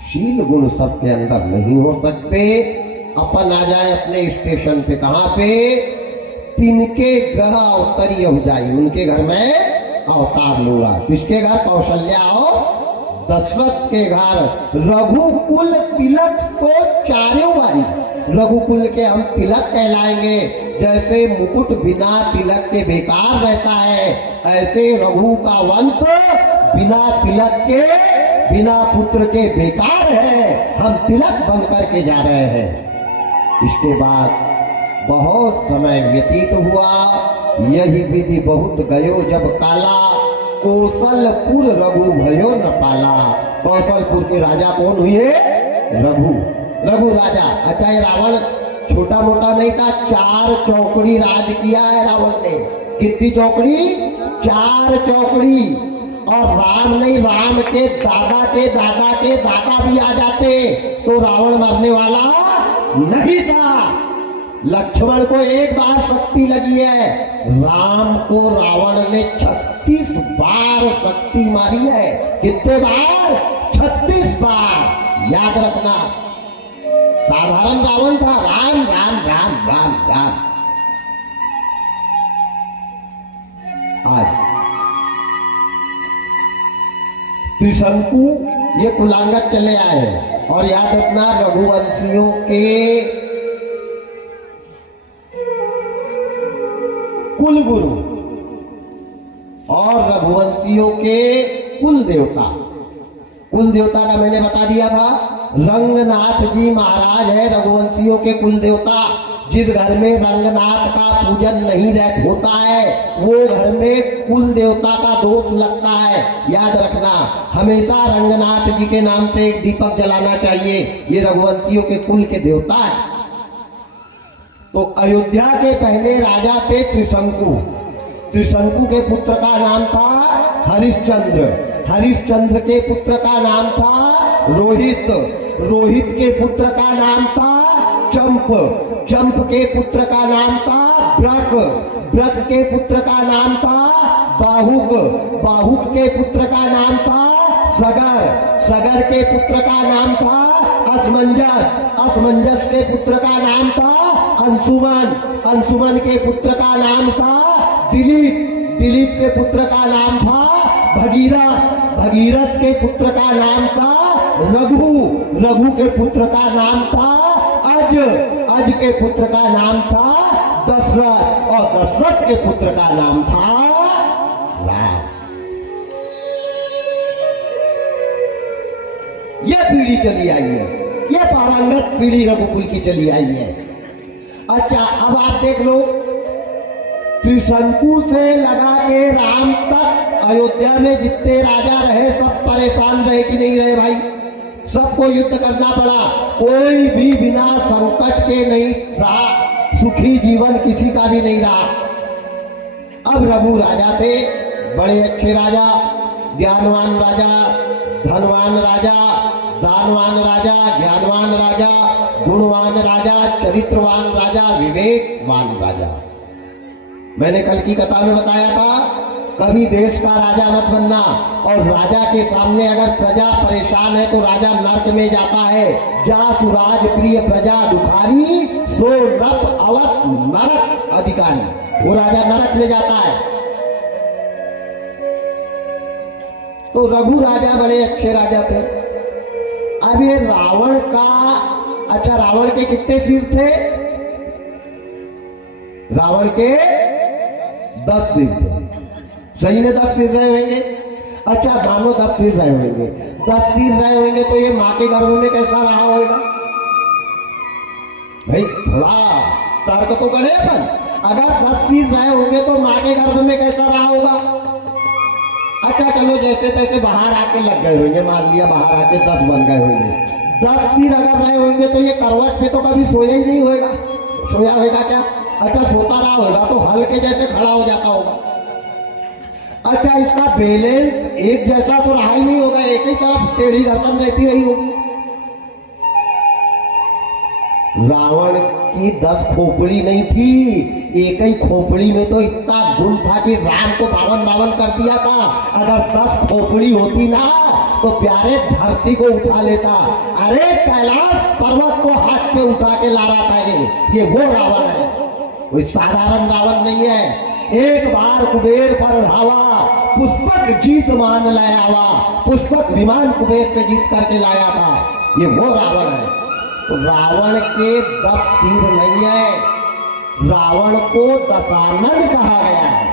शील गुण सबके अंदर नहीं हो सकते। अपन आ जाए अपने स्टेशन पे, कहां पे? तिनके ग्रह अवतरी हो जाए, उनके घर में अवतार लूंगा। किसके घर? कौशल्या और दशरथ के घर। रघुकुल तिलक सो चारों वाली, रघुकुल के हम तिलक कहलाएंगे। जैसे मुकुट बिना तिलक के बेकार रहता है, ऐसे रघु का वंश बिना तिलक के, बिना पुत्र के बेकार है। हम तिलक बन करके जा रहे हैं। इसके बाद बहुत समय व्यतीत हुआ। यही विधि बहुत गयो जब काला, कौशलपुर रघु भयो न पाला। कौशलपुर के राजा कौन हुए? रघु, रघु राजा। अच्छा ये रावण छोटा मोटा नहीं था, 4 चौकड़ी राज किया है रावण ने। कितनी चौकड़ी? 4 चौकड़ी। और राम नहीं, राम के दादा के दादा के दादा भी आ जाते तो रावण मरने वाला नहीं था। लक्ष्मण को एक बार शक्ति लगी है, राम को रावण ने 36 बार शक्ति मारी है। कितने बार? 36 बार। याद रखना, साधारण रावण था, राम राम राम राम राम। आज त्रिशंकु ये कुलांगत चले आए और याद रखना रघुवंशियों के कुल गुरु और रघुवंशियों के कुल देवता। कुल देवता का मैंने बता दिया था, रंगनाथ जी महाराज है रघुवंशियों के कुल देवता। जिस घर में रंगनाथ का पूजन नहीं होता है वो घर में कुल देवता का दोष लगता है। याद रखना, हमेशा रंगनाथ जी के नाम से एक दीपक जलाना चाहिए। ये रघुवंशियों के कुल के देवता है। तो अयोध्या के पहले राजा थे त्रिशंकु। त्रिशंकु के पुत्र का नाम था हरिश्चंद्र। हरिश्चंद्र के पुत्र का नाम था रोहित। रोहित के पुत्र का नाम था चंप। चंप के पुत्र का नाम था ब्रक। ब्रक के पुत्र का नाम था बाहुक। बाहुक के पुत्र का नाम था सगर। सगर के पुत्र का नाम था असमंजस। असमंजस के पुत्र का नाम था अंशुमन। अंशुमन के पुत्र का नाम था दिलीप। दिलीप के पुत्र का नाम था भगीरथ। भगीरथ के पुत्र का नाम था रघु। रघु के पुत्र का नाम था अज। अज के पुत्र का नाम था दशरथ और दशरथ के पुत्र का नाम था राम। यह पीढ़ी चली आई है, यह पारंगत पीढ़ी रघुकुल की चली आई है। अच्छा, अब आप देख लो, त्रिशंकु से लगा के राम तक अयोध्या में जितने राजा रहे सब परेशान रहे कि नहीं रहे भाई? सबको युद्ध करना पड़ा। कोई भी बिना संकट के नहीं रहा, सुखी जीवन किसी का भी नहीं रहा। अब रघु राजा थे, बड़े अच्छे राजा, ज्ञानवान राजा, धनवान राजा, दानवान राजा, ज्ञानवान राजा, गुणवान राजा, चरित्रवान राजा, विवेकवान राजा। मैंने कल की कथा में बताया था, कभी देश का राजा मत बनना। और राजा के सामने अगर प्रजा परेशान है तो राजा नरक में जाता है। जा सुराज प्रिय प्रजा दुखारी, सो नप अवस नरक अधिकारी। वो राजा नरक में जाता है। तो रघु राजा बड़े अच्छे राजा थे। अब ये रावण का, अच्छा रावण के कितने सिर थे? रावण के 10 सिर थे। सही में 10 सिर रहे होंगे। अच्छा, मानो 10 सिर रहे होंगे। 10 सिर रहे होंगे तो ये माँ के गर्भ में कैसा रहा होगा भाई? थोड़ा तर्क तो करे अपन। अगर 10 सिर रहे होंगे तो माँ के गर्भ में कैसा रहा होगा? अच्छा चलो, जैसे तैसे बाहर आके लग गए होंगे, मान लिया बाहर आके 10 बन गए होंगे। 10 सिर अगर रहे होंगे तो ये करवट पे तो कभी सोया ही नहीं होगा। सोया होगा क्या? अच्छा, सोता रहा होगा तो हल के जैसे खड़ा हो जाता होगा। अच्छा, इसका बैलेंस एक जैसा तो रहा ही नहीं होगा, एक ही तरफ टेढ़ी गर्दन रहती रही होगी। रावण की 10 खोपड़ी नहीं थी, एक ही खोपड़ी में तो इतना गुण था कि राम को 52 कर दिया था। अगर 10 खोपड़ी होती ना तो प्यारे धरती को उठा लेता। अरे कैलाश पर्वत को हाथ पे उठा के ला रहा था ये वो रावण है, कोई साधारण रावण नहीं है। एक बार कुबेर पर धावा, पुष्पक जीत मान लायावा। पुष्पक विमान कुबेर पे जीत करके लाया था, ये वो रावण है। तो रावण के 10 सिर नहीं है, रावण को दशानन कहा गया है।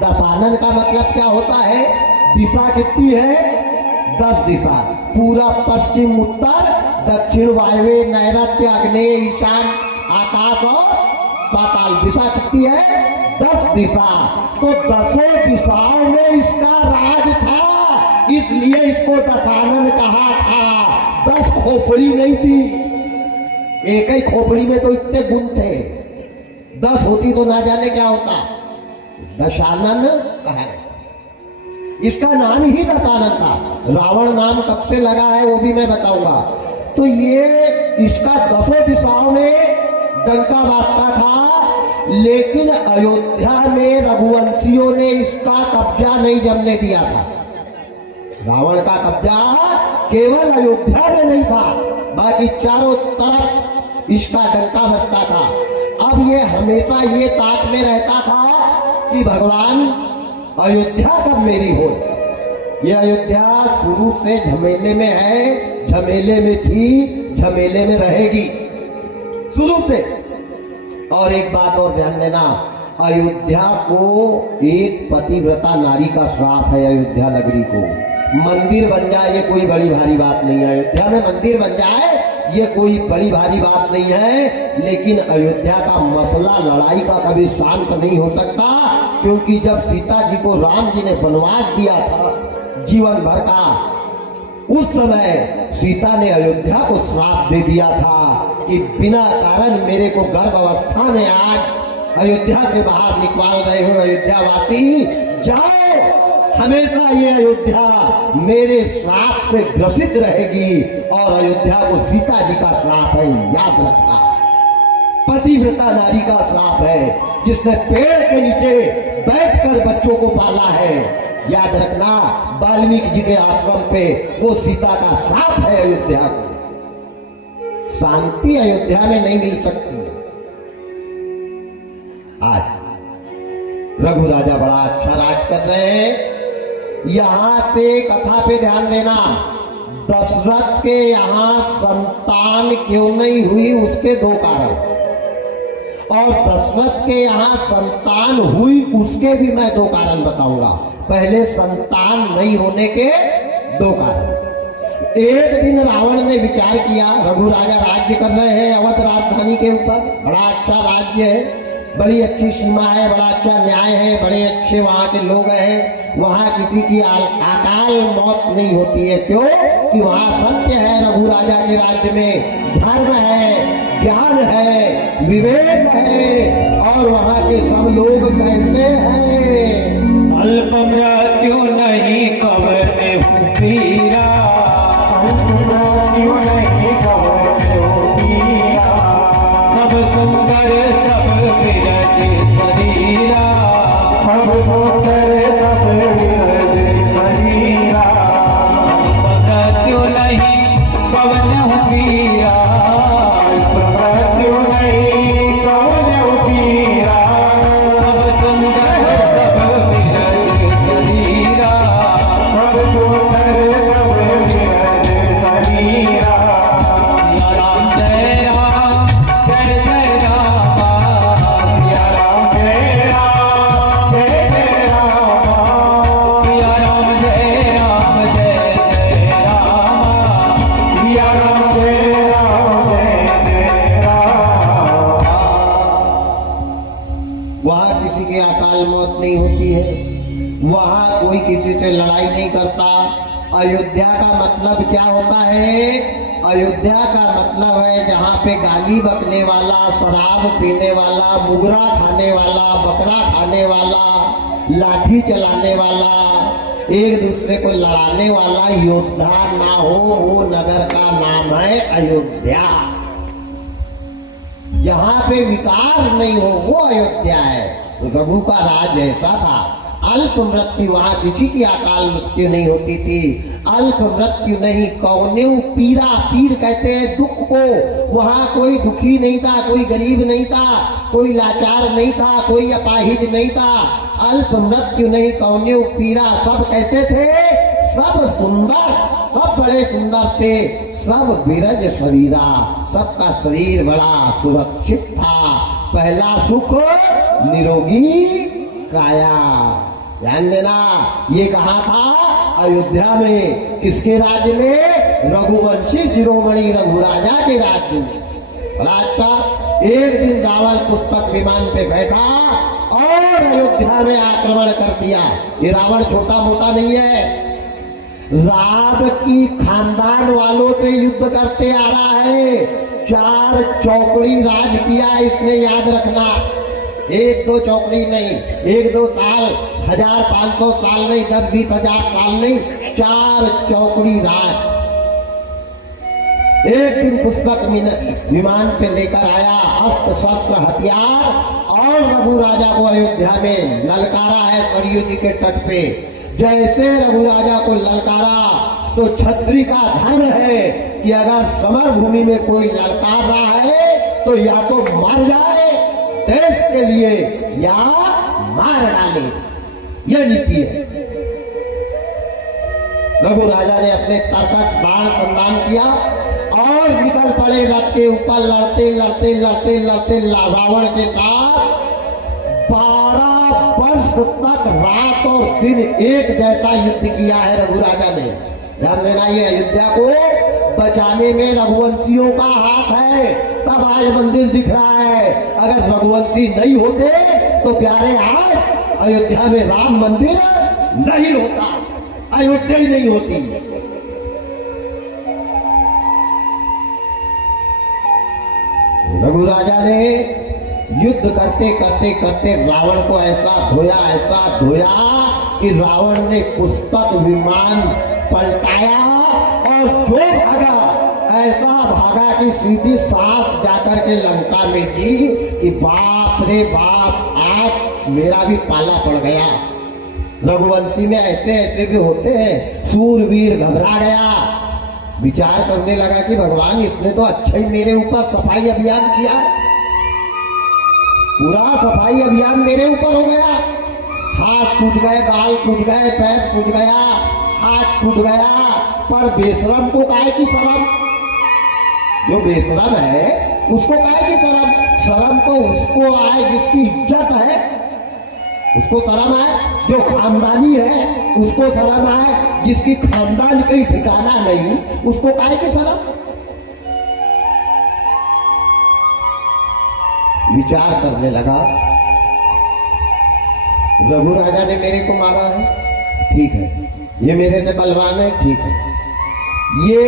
दशानन का मतलब क्या होता है? दिशा कितनी है? 10 दिशा, पूरब पश्चिम उत्तर दक्षिण वायव्य नैऋत्य आग्नेय ईशान आकाश और पाताल। दिशा कितनी है? 10 दिशा। तो 10 दिशाओं में इसका राज था, इसलिए इसको दशानन कहा था। 10 खोपड़ी नहीं थी। एक ही खोपड़ी में तो इतने गुण थे, 10 होती तो ना जाने क्या होता। दशानन है, इसका नाम ही दशानन था। रावण नाम कब से लगा है वो भी मैं बताऊंगा। तो ये इसका 10 दिशाओं में डंका मारता था, लेकिन अयोध्या में रघुवंशियों ने इसका कब्जा नहीं जमने दिया था। रावण का कब्जा केवल अयोध्या में नहीं था, बाकी चारों तरफ इसका डंका बजता था। अब ये हमेशा ये ताक में रहता था कि भगवान अयोध्या कब मेरी हो। ये अयोध्या शुरू से झमेले में है, झमेले में थी, झमेले में रहेगी शुरू से। और एक बात और ध्यान देना, अयोध्या को एक पतिव्रता नारी का श्राप है। अयोध्या नगरी को मंदिर बन जाए ये कोई बड़ी भारी बात नहीं है। अयोध्या में मंदिर बन जाए ये कोई बड़ी भारी बात नहीं है, लेकिन अयोध्या का मसला लड़ाई का कभी शांत नहीं हो सकता, क्योंकि जब सीता जी को राम जी ने वनवास दिया था जीवन भर का, उस समय सीता ने अयोध्या को श्राप दे दिया था कि बिना कारण मेरे को गर्भ अवस्था में आज अयोध्या से बाहर निकाल रहे हो अयोध्यावासी, जाओ, हमेशा ये अयोध्या मेरे श्राप से ग्रसित रहेगी। और अयोध्या को सीता जी का श्राप है, याद रखना। पतिव्रता नारी का श्राप है, जिसने पेड़ के नीचे बैठकर बच्चों को पाला है। याद रखना, वाल्मीकि जी के आश्रम पे वो सीता का श्राप है अयोध्या को। शांति अयोध्या में नहीं मिल सकती। आज रघु राजा बड़ा अच्छा राज कर रहे हैं। यहां से कथा पे ध्यान देना, दशरथ के यहां संतान क्यों नहीं हुई उसके 2 कारण, और दशरथ के यहां संतान हुई उसके भी मैं 2 कारण बताऊंगा। पहले संतान नहीं होने के 2 कारण। एक दिन रावण ने विचार किया, रघु राजा राज्य कर रहे हैं अवध राजधानी के ऊपर, बड़ा अच्छा राज्य है, बड़ी अच्छी सीमा है, बड़ा अच्छा न्याय है, बड़े अच्छे वहां के लोग हैं, वहां किसी की अकाल मौत नहीं होती है। क्यों? कि वहां सत्य है। रघु राजा के राज्य में धर्म है, ज्ञान है, विवेक है, और वहां के सब लोग कैसे हैं? अल्प मृत्यु नहीं कवने पीरा, अल्प मृत्यु नहीं कवने पीरा, सब सुंदर सब विरज शरीरा, सब सुंदर सब विरज शरीरा, मृत्यु नहीं कवने पीरा, अल्प मृत्यु नहीं कवने पीरा, सब सुंदर सब विरज शरीरा, सब सुंदर सब विरज शरीरा। राम जय राम जय जय राम, सिया राम जय राम जय जय राम, सिया राम जय राम जय जय राम, सिया राम जय राम जय जय राम। वहां किसी की अकाल मौत नहीं होती है, वहां कोई किसी से लड़ाई नहीं करता। अयोध्या का मतलब क्या होता है? अयोध्या का मतलब है जहाँ पे गाली बकने वाला, शराब पीने वाला, मुगरा खाने वाला, बकरा खाने वाला, लाठी चलाने वाला, एक दूसरे को लड़ाने वाला योद्धा ना हो, वो नगर का नाम है अयोध्या। यहाँ पे विकार नहीं हो, वो अयोध्या है। रघु का राज ऐसा था। अल्प मृत्यु, वहां किसी की अकाल मृत्यु नहीं होती थी। अल्प मृत्यु नहीं कौने पीड़ा, पीर कहते हैं दुख को। वहां कोई दुखी नहीं था, कोई गरीब नहीं था, कोई लाचार नहीं था, कोई अपाहिज नहीं था। अल्प मृत्यु नहीं कौने पीड़ा, सब कैसे थे? सब सुंदर, सब बड़े सुंदर थे, सब विरज शरीरा, सबका शरीर बड़ा सुरक्षित था। पहला सुख निरोगी काया। ध्यान देना, ये कहा था अयोध्या में। किसके राज्य में? रघुवंशी शिरोमणि रघु राजा के राज्य में। राज का एक दिन रावण पुष्पक विमान पे बैठा और अयोध्या में आक्रमण कर दिया। ये रावण छोटा मोटा नहीं है, राम की खानदान वालों से युद्ध करते आ रहा है। 4 चौकड़ी राज किया, इसने याद रखना। 1-2 चौकड़ी नहीं, 1-2 साल, 1500 साल नहीं, 10-20 हजार साल नहीं, 4 चौकड़ी राज। एक दिन पुस्तक विमान पे लेकर आया, अस्त्र शस्त्र हथियार, और रघु राजा को अयोध्या में ललकारा है सरयू जी के तट पे। जैसे रघु राजा को ललकारा तो क्षत्रिय का धर्म है कि अगर समर भूमि में कोई ललकार रहा है तो या तो मर जाए देश के लिए या मार डाले, यह नीति है। रघु राजा ने अपने तरकस बाण सम्मान किया और निकल पड़े रथ के ऊपर, लड़ते लड़ते लड़ते लड़ते रावण के साथ 12 वर्ष तक रात और दिन एक जैसा युद्ध किया है रघु राजा ने। ध्यान देना, ये अयोध्या को बचाने में रघुवंशियों का हाथ है, तब आज मंदिर दिख रहा है। अगर रघुवंशी नहीं होते तो प्यारे आज अयोध्या में राम मंदिर नहीं होता, अयोध्या ही नहीं होती। रघु राजा ने युद्ध करते करते करते रावण को ऐसा धोया कि रावण ने पुष्पक विमान पलटाया और जो भागा ऐसा भागा कि सीधी सांस जाकर के लंका में दी कि बाप रे बाप, आज मेरा भी पाला पड़ गया। रघुवंशी में ऐसे ऐसे भी होते हैं, सूरवीर घबरा गया, विचार करने लगा कि भगवान इसने तो अच्छा ही मेरे ऊपर सफाई अभियान किया है, पूरा सफाई अभियान मेरे ऊपर हो गया। हाथ टूट गए, गाल टूट गए, पैर टूट गया, हाथ टूट गया, पर बेशरम को काहे की शर्म? जो बेशरम है उसको काहे की शर्म? शर्म तो उसको आए जिसकी इज्जत है, उसको शर्म है। जो खानदानी है उसको शर्म है, जिसकी खानदान कहीं ठिकाना नहीं उसको काहे की शर्म? विचार करने लगा, रघु राजा ने मेरे को मारा है, ठीक है, ये मेरे से बलवान है, ठीक है, ये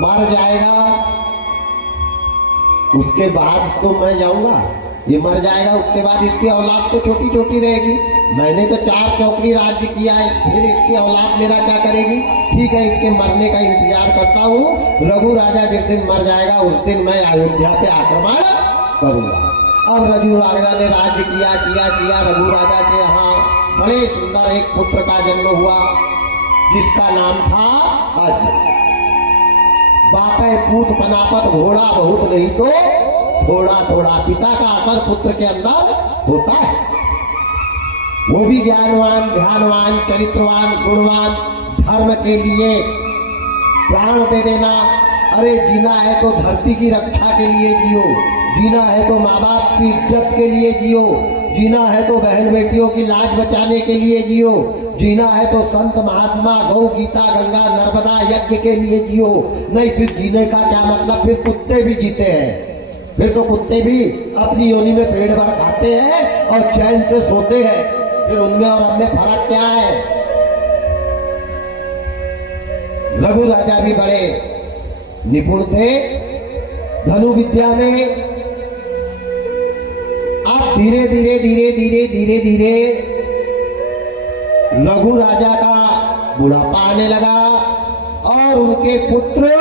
मर जाएगा उसके बाद तो मैं जाऊंगा, ये मर जाएगा उसके बाद इसकी औलाद तो छोटी छोटी रहेगी। मैंने तो 4 चौकड़ी राज्य किया है, फिर इसकी औलाद मेरा क्या करेगी? ठीक है, इसके मरने का इंतजार करता हूँ। रघु राजा जिस दिन मर जाएगा उस दिन मैं अयोध्या पे आक्रमण करूंगा। अब रघु राजा ने राज्य किया किया किया। रघु राजा के यहाँ बड़े सुंदर एक पुत्र का जन्म हुआ जिसका नाम था अज। बापे पूत पनापत घोड़ा बहुत नहीं तो थोड़ा थोड़ा, पिता का असर पुत्र के अंदर होता है। वो भी ज्ञानवान, ध्यानवान, चरित्रवान, गुणवान, धर्म के लिए प्राण दे देना। अरे जीना है तो धरती की रक्षा के लिए जियो, जीना है तो माँ बाप की इज्जत के लिए जियो, जीना है तो बहन बेटियों की लाज बचाने के लिए जियो, जीना है तो संत महात्मा, गौ, गीता, गंगा, नर्मदा यज्ञ के लिए जियो। नहीं फिर जीने का क्या मतलब? फिर कुत्ते भी जीते हैं, फिर तो कुत्ते भी अपनी योनि में पेड़ भर खाते हैं और चैन से सोते हैं, फिर उनमें और हमें फर्क क्या है? रघु राजा भी बड़े निपुण थे धनु विद्या में। अब धीरे धीरे धीरे धीरे धीरे धीरे रघु राजा का बुढ़ापा आने लगा और उनके पुत्र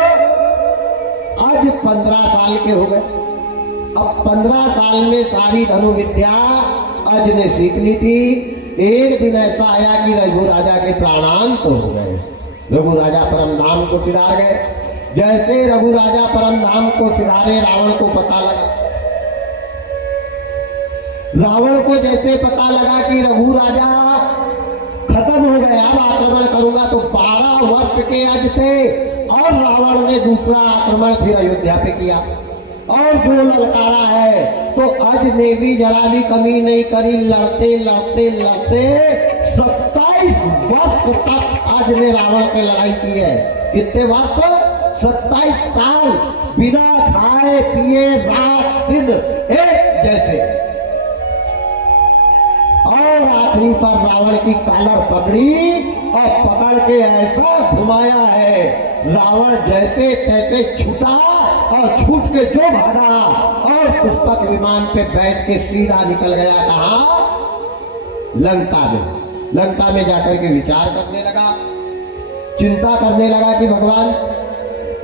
आज 15 साल के हो गए। अब 15 साल में सारी धनु विद्या अज ने सीख ली थी। एक दिन ऐसा आया कि रघु राजा के प्राणांत हो गए। रघु राजा परम धाम को सिधार गए। जैसे रघु राजा परम धाम को सिधारे, रावण को पता लगा। रावण को जैसे पता लगा कि रघु राजा खत्म हो गए, अब आक्रमण करूंगा, तो 12 वर्ष के अज थे और रावण ने दूसरा आक्रमण फिर अयोध्या पे किया और जो ललकारा है तो अज ने भी जरा भी कमी नहीं करी। लड़ते लड़ते लड़ते 27 वर्ष तक आज ने रावण से लड़ाई की है। कितने वर्ष? 27 साल बिना खाए पिए रात दिन एक जैसे। और आखिरी पर रावण की कॉलर पकड़ी और पकड़ के ऐसा घुमाया है, रावण जैसे तैसे छूटा और छूट के जो भागा और पुष्पक विमान पे बैठ के सीधा निकल गया कहा लंका में। लंका में जाकर के विचार करने लगा, चिंता करने लगा कि भगवान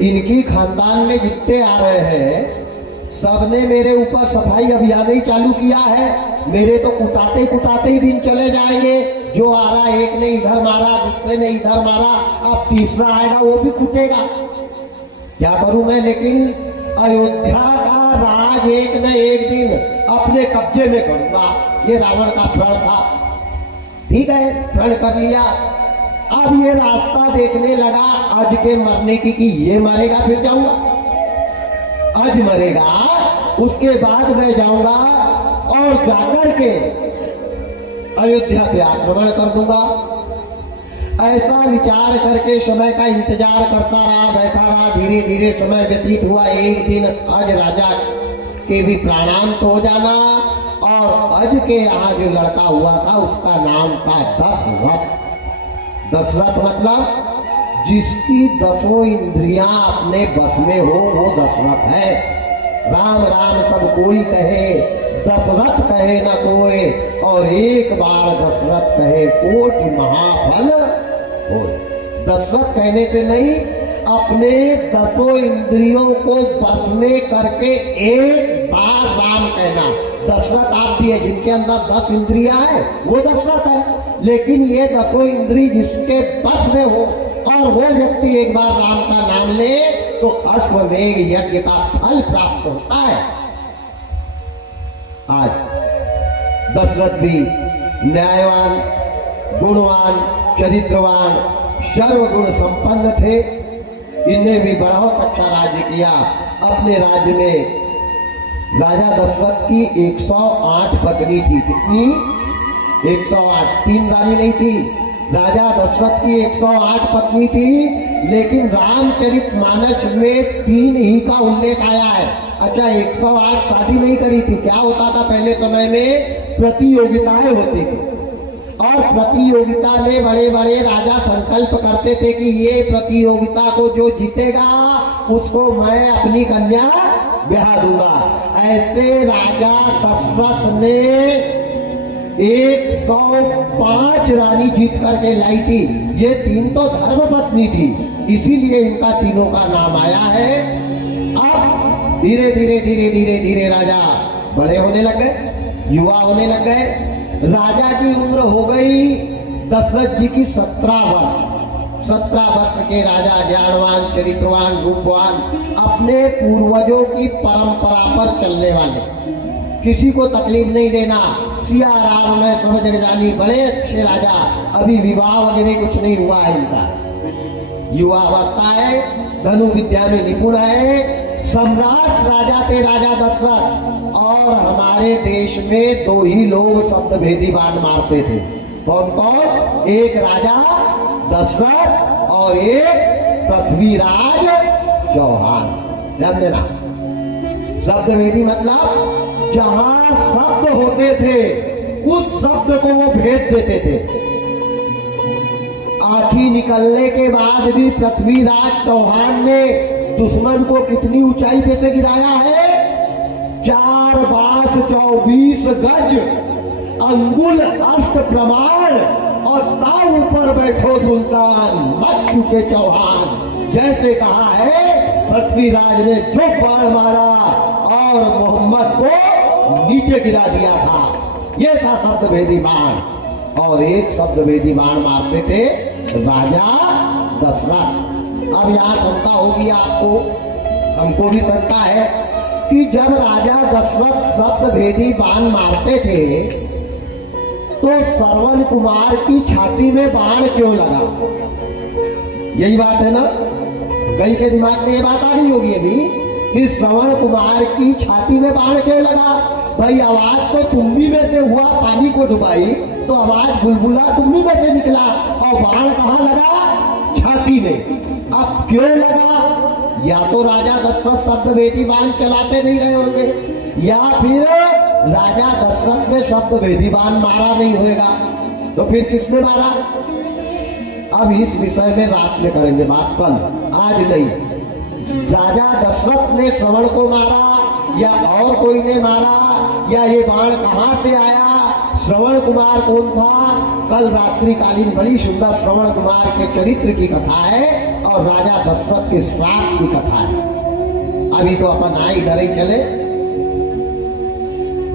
इनकी खानदान में जितने आ रहे हैं सबने मेरे ऊपर सफाई अभियान ही चालू किया है। मेरे तो कुटाते कुटाते ही दिन चले जाएंगे। जो आ रहा एक ने इधर मारा, दूसरे ने इधर मारा, अब तीसरा आएगा वो भी कुटेगा। क्या करूं मैं? लेकिन अयोध्या का राज एक न एक दिन अपने कब्जे में करूंगा। ये रावण का प्रण था। ठीक है, प्रण कर लिया। अब ये रास्ता देखने लगा आज के मरने की कि ये मरेगा फिर जाऊंगा, आज मरेगा उसके बाद मैं जाऊंगा और जाकर के अयोध्या पे आक्रमण कर दूंगा। ऐसा विचार करके समय का इंतजार करता रहा, बैठा रहा। धीरे धीरे समय व्यतीत हुआ। एक दिन अज राजा के भी प्राणांत हो जाना और अज के यहाँ जो लड़का हुआ था उसका नाम था दशरथ। दशरथ मतलब जिसकी 10 इंद्रियां अपने बस में हो वो दशरथ है। राम राम सब कोई कहे, दशरथ कहे न कोई, और एक बार दशरथ कहे कोटि महाफल हो। दशरथ कहने से नहीं, अपने 10 इंद्रियों को बस में करके एक बार राम कहना। दशरथ आप भी है, जिनके अंदर 10 इंद्रियां है वो दशरथ है। लेकिन ये 10 इंद्री जिसके बस में हो और वो व्यक्ति एक बार राम का नाम ले तो अश्वमेध यज्ञ का फल प्राप्त होता है। आज दशरथ भी न्यायवान, गुणवान, चरित्रवान, सर्वगुण संपन्न थे। इनने भी बहुत अच्छा राज्य किया। अपने राज्य में राजा दशरथ की 108 पत्नी थी। कितनी? 108। 3 रानी नहीं थी। राजा दशरथ की 108 पत्नी थी, लेकिन रामचरितमानस में 3 ही का उल्लेख आया है। अच्छा, 108 शादी नहीं करी थी। क्या होता था पहले समय में? प्रतियोगिताएं होती थी और प्रतियोगिता में बड़े बड़े राजा संकल्प करते थे कि ये प्रतियोगिता को जो जीतेगा उसको मैं अपनी कन्या ब्याह दूंगा। ऐसे राजा दशरथ ने 105 रानी जीत करके लाई थी। ये 3 तो धर्मपत्नी थी, इसीलिए इनका तीनों का नाम आया है। अब धीरे धीरे धीरे धीरे धीरे राजा बड़े होने लग गए, युवा होने लग गए। राजा की उम्र हो गई दशरथ जी की 17 वर्ष। 17 वर्ष के राजा, ज्ञानवान, चरित्रवान, रूपवान, अपने पूर्वजों की परंपरा पर चलने वाले, किसी को तकलीफ नहीं देना। सिया राम में समझ जानी, बड़े अच्छे राजा। अभी विवाह वगैरह कुछ नहीं हुआ है इनका, युवा अवस्था है, धनु विद्या में निपुण है। सम्राट राजा थे राजा दशरथ। और हमारे देश में 2 ही लोग शब्द भेदी बाण मारते थे। कौन कौन? एक राजा दशरथ और एक पृथ्वीराज चौहान। ध्यान देना, शब्द भेदी मतलब जहां शब्द होते थे उस शब्द को वो भेद देते थे। आंखी निकलने के बाद भी पृथ्वीराज चौहान ने दुश्मन को कितनी ऊंचाई पे से गिराया है? 4 बास 24 गज, अंगुल अष्ट प्रमाण, और ताऊ ऊपर बैठो सुल्तान, मत चुके चौहान। जैसे कहा है, पृथ्वीराज ने जो बाण मारा और मोहम्मद को नीचे गिरा दिया था। ये था शब्द भेदी बाण। और एक शब्द भेदी बाण मारते थे राजा दशरथ। अब यहाँ शंका होगी आपको, हमको भी शंका है कि जब राजा दशरथ शब्द भेदी बाण मारते थे तो श्रवण कुमार की छाती में बाण क्यों लगा? यही बात है ना, कई के दिमाग में ये बात आ रही होगी अभी कि श्रवण कुमार की छाती में बाण क्यों लगा? भाई आवाज तो तुम्बी में से हुआ, पानी को डुबाई तो आवाज बुलबुला तुम्बी में से निकला, और बाण कहाँ लगा? छाती में। अब क्यों लगा? या तो राजा दशरथ शब्द भेदी बाण चलाते नहीं रहे होंगे, या फिर राजा दशरथ ने शब्द भेदी बाण मारा नहीं होगा। तो फिर किसने मारा? अब इस विषय में रात में करेंगे बात, कल, आज नहीं। राजा दशरथ ने श्रवण को मारा या और कोई ने मारा, या ये बाण कहां से आया, श्रवण कुमार कौन था? कल रात्रि कालीन बड़ी सुंदर श्रवण कुमार के चरित्र की कथा है और राजा दशरथ के श्राप की कथा है। अभी तो अपन आए इधर ही चले।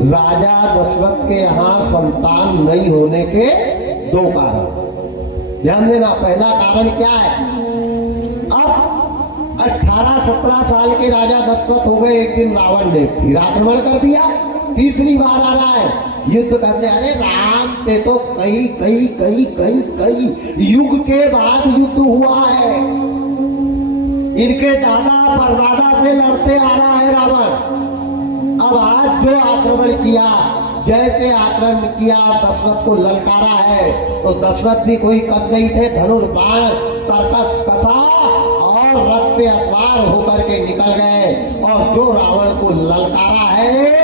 राजा दशरथ के यहाँ संतान नहीं होने के दो कारण ध्यान देना। पहला कारण क्या है? अब 18-17 साल के राजा दशरथ हो गए। एक दिन रावण ने फिर आक्रमण कर दिया, तीसरी बार आ रहा है युद्ध करने। अरे राम से तो कई कई कई कई कई युग के बाद युद्ध हुआ है। इनके दादा परदादा से लड़ते आ रहा है रावण। अब आज जो आक्रमण किया, जैसे आक्रमण किया, दशरथ को ललकारा है, तो दशरथ भी कोई कम नहीं थे। धनुर्बाण तरकस कसा और रथ पे असवार होकर के निकल गए और जो रावण को ललकारा है,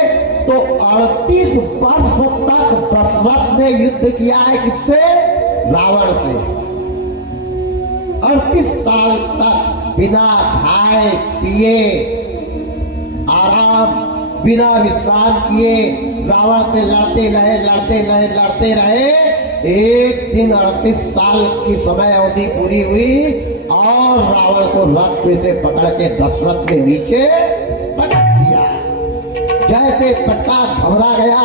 तो 38 वर्ष तक दशरथ ने युद्ध किया है। किससे? रावण से। 38 साल तक बिना खाए पिए, आराम, बिना विश्राम किए रावण से लड़ते रहे। एक दिन 38 साल की समय अवधि पूरी हुई और रावण को रथ में से पकड़ के दशरथ ने नीचे पटक दिया। जैसे पटका घबरा गया,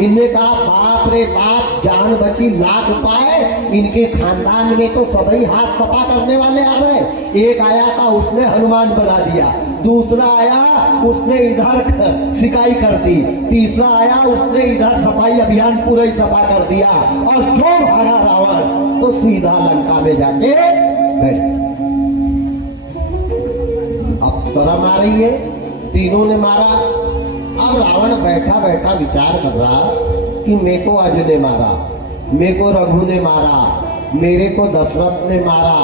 इनने कहा बाप रे बाप, जान बची लाख उपाय। इनके खानदान में तो सभी हाथ सफा करने वाले आ गए। एक आया था, उसने हनुमान बना दिया। दूसरा आया, उसने इधर सिकाई कर दी। तीसरा आया, उसने इधर सफाई अभियान पूरा ही सफा कर दिया। और जो भागा रावण तो सीधा लंका में जाके बैठ। अब शर्म आ रही है, तीनों ने मारा। अब रावण बैठा बैठा विचार कर रहा कि मेरे को अर्जुन ने मारा, मेरे को रघु ने मारा, मेरे को दशरथ ने मारा,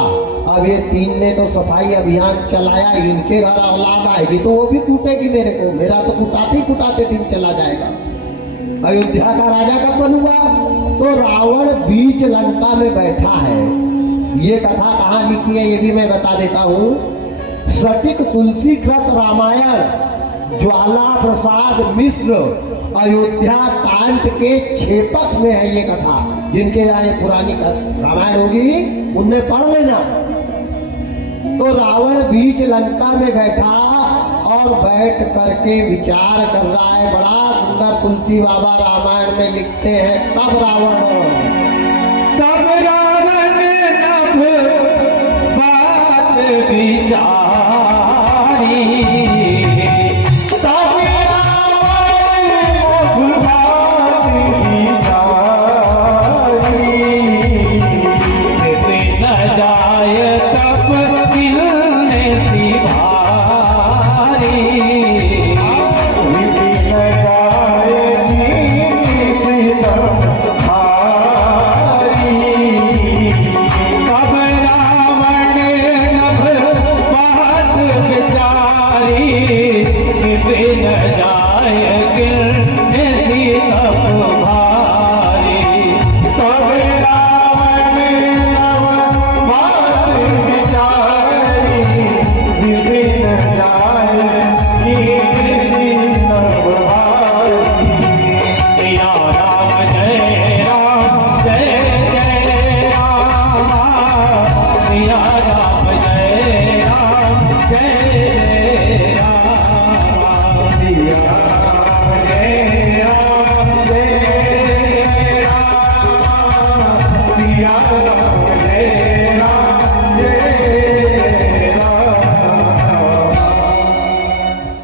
अब ये तीन ने तो सफाई अभियान चलाया, इनके घर औलाद आएगी तो वो भी कूटेगी मेरे को। मेरा तो कुटाते दिन चला जाएगा। अयोध्या का राजा कब बनूंगा? तो रावण बीच लंका में बैठा है। ये कथा कहाँ लिखी है ये भी मैं बता देता हूँ। सटीक तुलसी कृत रामायण ज्वाला प्रसाद मिश्र अयोध्या कांड के छेपक में है ये कथा। जिनके यहाँ ये पुरानी रामायण होगी उनने पढ़ लेना। तो रावण बीच लंका में बैठा और बैठ करके विचार कर रहा है। बड़ा सुंदर तुलसी बाबा रामायण में लिखते हैं, तब रावण नभ बात विचारी,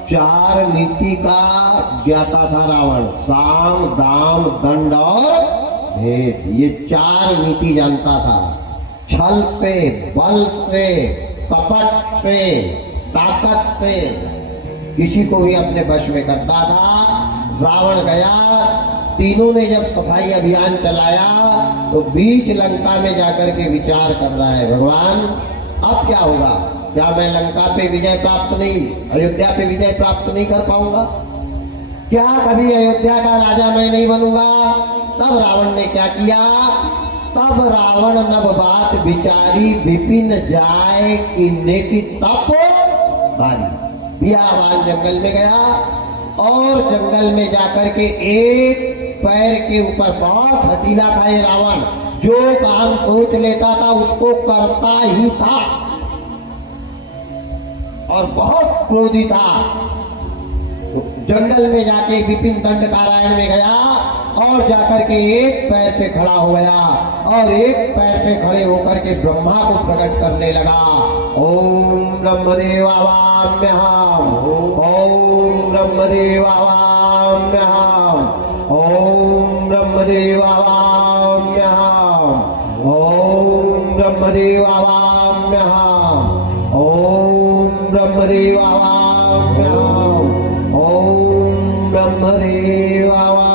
चार नीति का ज्ञाता था रावण। साम, दाम, दंड और भेद, ये चार नीति जानता था। छल से, बल से, कपट से, ताकत से किसी को भी अपने वश में करता था। रावण गया, तीनों ने जब सफाई अभियान चलाया तो बीच लंका में जाकर के विचार कर रहा है, भगवान अब क्या होगा? क्या मैं लंका पे विजय प्राप्त नहीं, अयोध्या पे विजय प्राप्त नहीं कर पाऊंगा? क्या कभी अयोध्या का राजा मैं नहीं बनूंगा? तब रावण ने क्या किया? तब रावण नव बात विचारी, विपिन जाए कि नेति तप बियावान जंगल में गया और जंगल में जाकर के एक पैर के ऊपर, बहुत हठीला था ये रावण, जो काम सोच लेता था उसको करता ही था और बहुत क्रोधी था। जंगल में जाके विपिन दंडकारायण में गया और जाकर के एक पैर पे खड़ा हो गया और एक पैर पे खड़े होकर के ब्रह्मा को प्रकट करने लगा। ओम ब्रह्मदेवावाम्यहम्, ओम ब्रह्मदेवावाम्यहम्, ओम ब्रह्मदेवावाम्यहम्, ओम ब्रह्मदेवावाम्यहम्, ओम ब्रह्मदेवावाम्यहम्, ओम ब्रह्मदेवावाम्यहम्।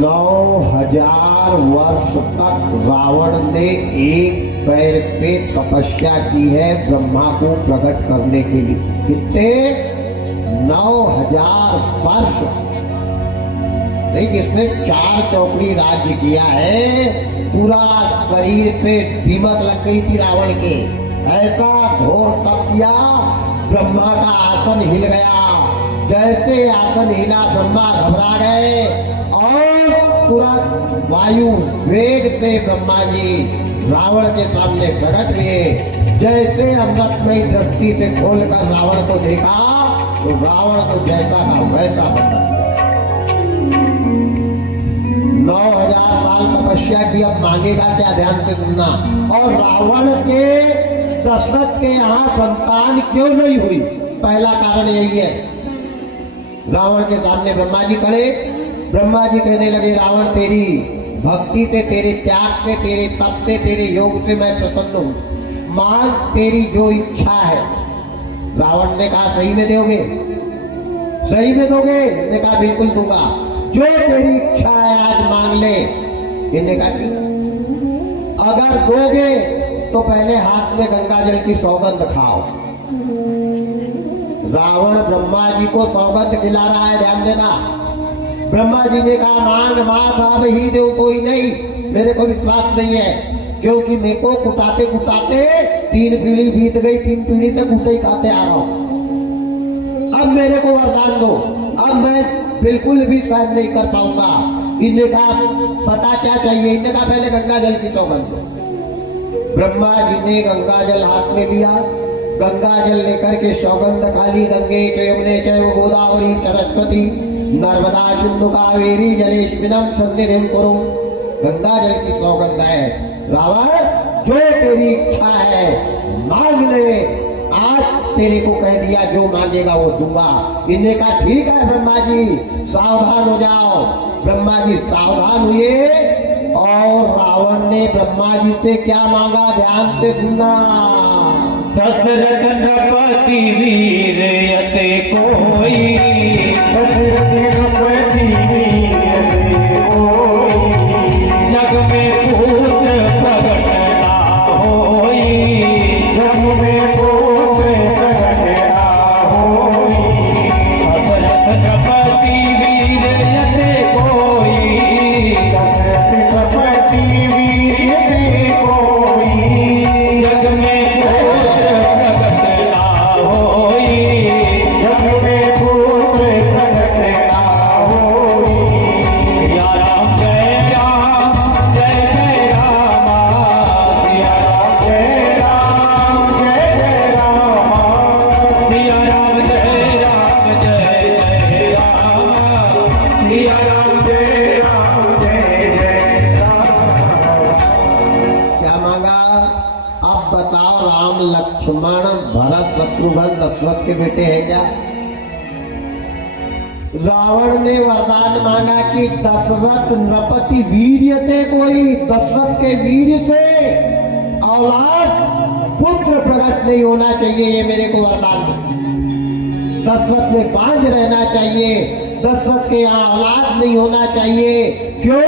9000 वर्ष तक रावण ने एक पैर पे तपस्या की है ब्रह्मा को प्रकट करने के लिए। कितने? 9000 वर्ष। नहीं, जिसने 4 चौकड़ी राज्य किया है, पूरा शरीर पे दीमक लग गई थी रावण के, ऐसा घोर तप किया, ब्रह्मा का आसन हिल गया। जैसे आसन हिला, ब्रह्मा घबरा गए और तुरंत वायु वेग से ब्रह्मा जी रावण के सामने प्रकट हुए। जैसे अमृतमयी दृष्टि से खोलकर रावण को देखा तो रावण को जैसा था वैसा बना। 9000 साल तपस्या की, अब मांगेगा क्या? ध्यान से सुनना। और रावण के दशरथ के यहाँ संतान क्यों नहीं हुई? पहला कारण यही है। रावण के सामने ब्रह्मा जी खड़े, ब्रह्मा जी कहने लगे, रावण तेरी भक्ति से, तेरे त्याग से, तेरे तप से, तेरे योग से मैं प्रसन्न हूँ, मांग तेरी जो इच्छा है। रावण ने कहा सही में दोगे? सही में दोगे? इन्होंने कहा बिल्कुल दूंगा, जो तेरी इच्छा है आज मांग ले। इन्होंने कहा ठीक, अगर दोगे तो पहले हाथ में गंगा जल की सौगंध खाओ। रावण ब्रह्मा जी को सौगंध खिला रहा है, ध्यान देना। ब्रह्मा जी ने कहा मांग माथ अब ही दो, कोई नहीं, मेरे को विश्वास नहीं है, क्योंकि मेरे को कुटाते कुटाते 3 पीढ़ी बीत गई, 3 पीढ़ी से कुटे ही खाते आ रहा हूं। अब मेरे को वरदान दो, अब मैं बिल्कुल भी सहन नहीं कर पाऊंगा। इन्हें कहा पता क्या चाहिए? इन्हें कहा पहले गंगा जल की सौगंध दो। ब्रह्मा जी ने गंगा जल हाथ में लिया, गंगा जल लेकर के सौगंध खाली। गंगे च यमुने चैव गोदावरी सरस्वती नर्मदा सिंधु कावेरी जलेस्मिनं सन्निधिं कुरु। गंगा जल की सौगंध है। रावण, जो तेरी इच्छा है मांग ले, आज तेरे को कह दिया जो मांगेगा वो दूंगा। इन्हें कहा ठीक है ब्रह्मा जी, सावधान हो जाओ। ब्रह्मा जी सावधान हुए और रावण ने ब्रह्मा जी से क्या मांगा? ध्यान से सुनना। दशरथ नृपति वीर यते कोई, दशरथ नृपति वीर यते कोई, जग में पुत्र प्रगट ना होई, जग में पुत्र प्रगट ना होई। दशरथ नृपति वीर यते कोई, दशरथ नृपति वीर यते कोई, जग में दशरथ के बेटे हैं क्या? रावण ने वरदान मांगा कि दशरथ नृपति वीर्यते कोई, दशरथ के वीर से औलाद पुत्र प्रकट नहीं होना चाहिए, ये मेरे को वरदान दे। दशरथ में बांझ रहना चाहिए, दशरथ के यहाँ औलाद नहीं होना चाहिए। क्यों?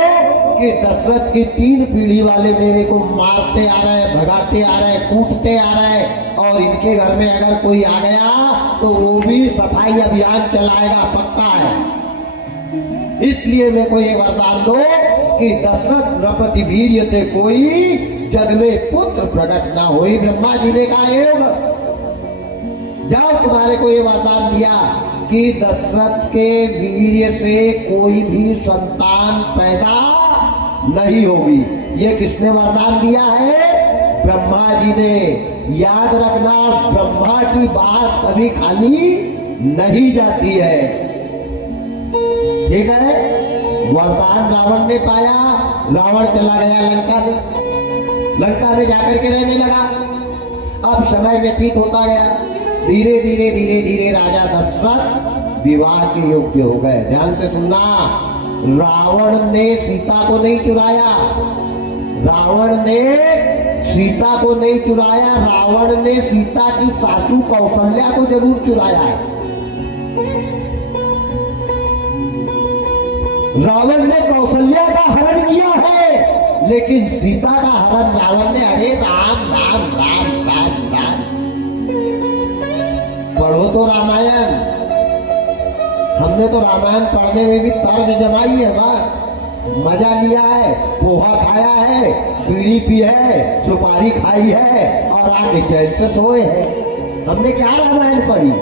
कि दशरथ की 3 पीढ़ी वाले मेरे को मारते आ रहे, भगाते आ रहे, कूटते आ रहे, और इनके घर में अगर कोई आ गया तो वो भी सफाई अभियान चलाएगा, पक्का है। इसलिए मेरे को ये वरदान दो कि दशरथ नृपति वीर्य ते कोई जग में पुत्र प्रकट ना होई। ब्रह्मा जी ने कहा हे जब तुम्हारे को ये वरदान दिया कि दशरथ के वीर्य से कोई भी संतान पैदा नहीं होगी, ये किसने वरदान दिया है? ब्रह्मा जी ने। याद रखना, ब्रह्मा की बात कभी खाली नहीं जाती है, ठीक है। वरदान रावण ने पाया, रावण चला गया लंका में, लंका में जाकर के रहने लगा। अब समय व्यतीत होता गया, धीरे धीरे धीरे धीरे राजा दशरथ विवाह के योग्य हो गए। ध्यान से सुनना, रावण ने सीता को नहीं चुराया, रावण ने सीता को नहीं चुराया, रावण ने सीता की सासू कौशल्या को जरूर चुराया है। रावण ने कौशल्या का हरण किया है, लेकिन सीता का हरण रावण ने, अरे राम राम राम राम राम। पढ़ो तो रामायण, हमने तो रामायण पढ़ने में भी तर्ज जमाई है, बस मजा लिया है, पोहा खाया है, बीड़ी पी है, सुपारी खाई है और आगे चैन से सोए है। हमने क्या रामायण पढ़ी?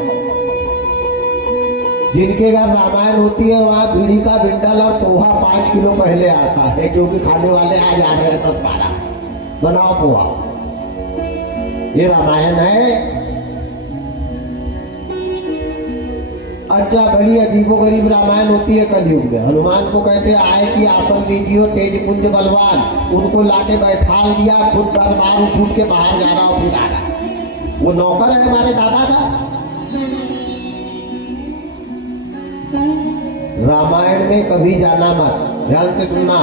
जिनके घर रामायण होती है वहां बीड़ी का बिंडल और पोहा 5 किलो पहले आता है, क्योंकि खाने वाले आ जा रहे हैं, तब पारा बनाओ पोहा। ये रामायण है। अच्छा, बड़ी अजीबोगरीब रामायण होती है कलयुग में। हनुमान को कहते आए कि आसन लीजियो तेज पुंज बलवान, उनको लाके बैठाल दिया, खुद दरबार उठ के बाहर जा रहा हूं, फिर आ रहा। वो नौकर है हमारे दादा का। रामायण में कभी जाना मत, ध्यान से सुनना,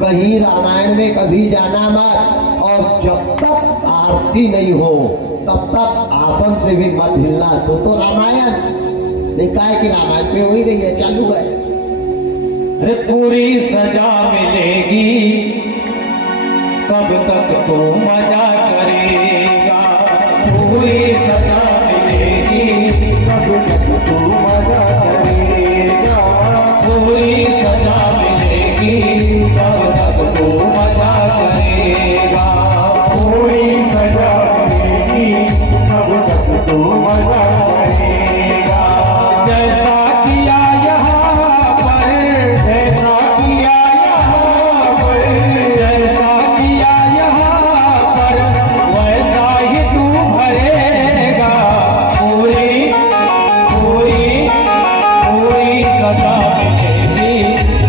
कहीं रामायण में कभी जाना मत। और जब तक आरती नहीं हो तब तक आसन से भी मत हिलना। तो रामायण नहीं, काहे कि रामायण पे हो ही रही है, चालू है। अरे पूरी सजा मिलेगी, कब तक तू मजा करेगा? पूरी सजा मिलेगी, कब तक तू मजा करेगा? पूरी सजा मिलेगी, कब तक तू मजा करेगा? पूरी सजा मिलेगी, कब तक तू मजा करेगा? जैसा किया यहाँ पर, जैसा किया यहाँ पर, जैसा किया यहाँ पर, वैसा ही तू भरेगा। पूरी पूरी पूरी सजा मिलेगी,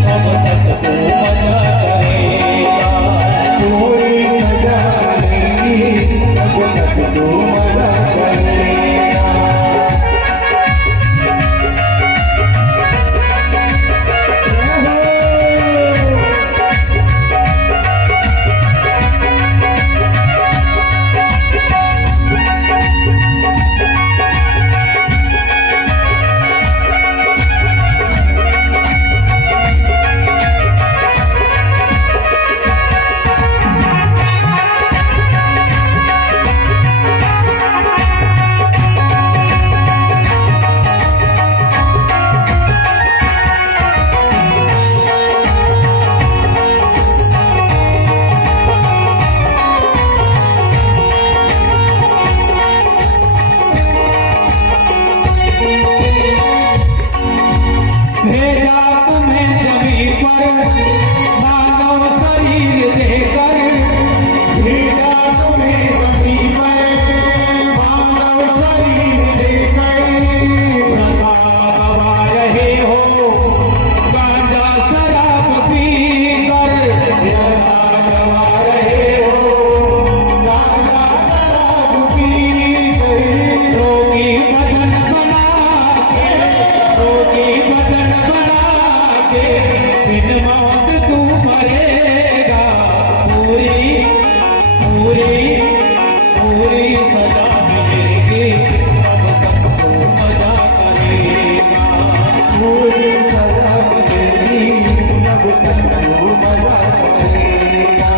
तब तक तू मजा करेगा। पूरी सजा मिलेगी, तब तक तू मजा करेगा। भेजा तुम्हें जमीन पर मानव शरीर देकर, भेजा तुम्हें जमीन पर मानव शरीर देकर। रंगा गवा रहे हो गांजा शराब पीकर, रंगा गवा रहे हो गांजा शराब पीकर। रोगी बदन बना के, रोगी बदन बना के, बिन मौत तू मरेगा। पूरी पूरी पूरी सजा मिलेगी, तब तक तू मजा करेगा। पूरी सजा मिलेगी, तब तक तू मजा करेगा।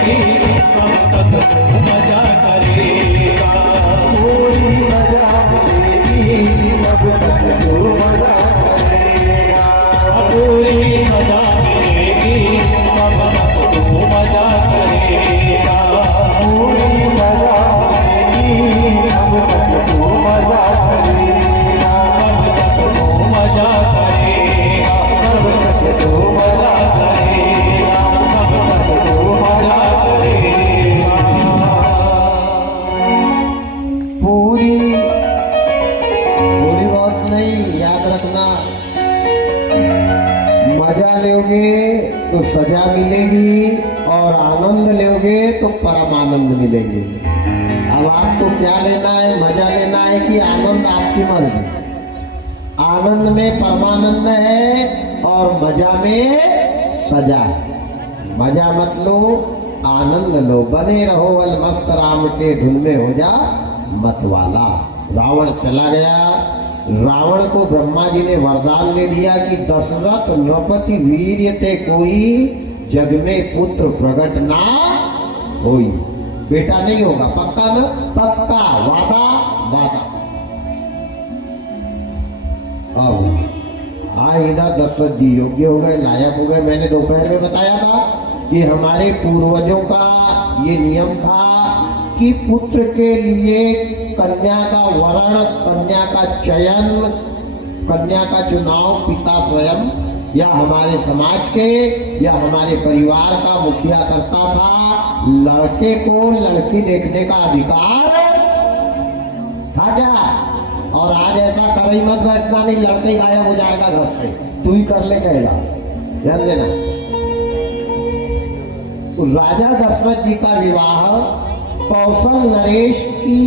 कब तक तू मजा करेगा। पूरी मजा मिलेगी कब तक तू मजा करेगा। पूरी मजा मिलेगी कब तक तू मजा करेगा। पूरी मजा मिलेगी कब तक तू मजा करेगा। कब तक तू मजा करेगा। कब तक तू मजा करेगा। कब तक तू मजा करेगा। पूरी पूरी बात नहीं, याद रखना। मजा लोगे तो सजा मिलेगी और आनंद लोगे तो परम आनंद मिलेगी। अब आपको क्या लेना है, मजा लेना है कि आनंद? आपकी मर्जी। आनंद में परमानंद है और मजा में सजा। मजा मत लो, आनंद लो। बने रहो वल मस्त राम के धुन में हो जा मतवाला। रावण चला गया। रावण को ब्रह्मा जी ने वरदान दे दिया कि दशरथ नृपति वीर्य ते कोई जग में पुत्र प्रकट ना होई। बेटा नहीं होगा, पक्का ना? पक्का, वादा वादा। अब इधर दशरथ जी योग्य हो गए, लायक हो गए। मैंने दोपहर में बताया था कि हमारे पूर्वजों का ये नियम था कि पुत्र के लिए कन्या का वरण, कन्या का चयन, कन्या का चुनाव पिता स्वयं या हमारे समाज के या हमारे परिवार का मुखिया करता था। लड़के को लड़की देखने का अधिकार था क्या? और आज ऐसा कर ही मत बैठना, नहीं लड़के ही गायब हो जाएगा घर से, तू ही कर ले कहेगा। ध्यान देना। तो राजा दशरथ जी का विवाह कौशल नरेश की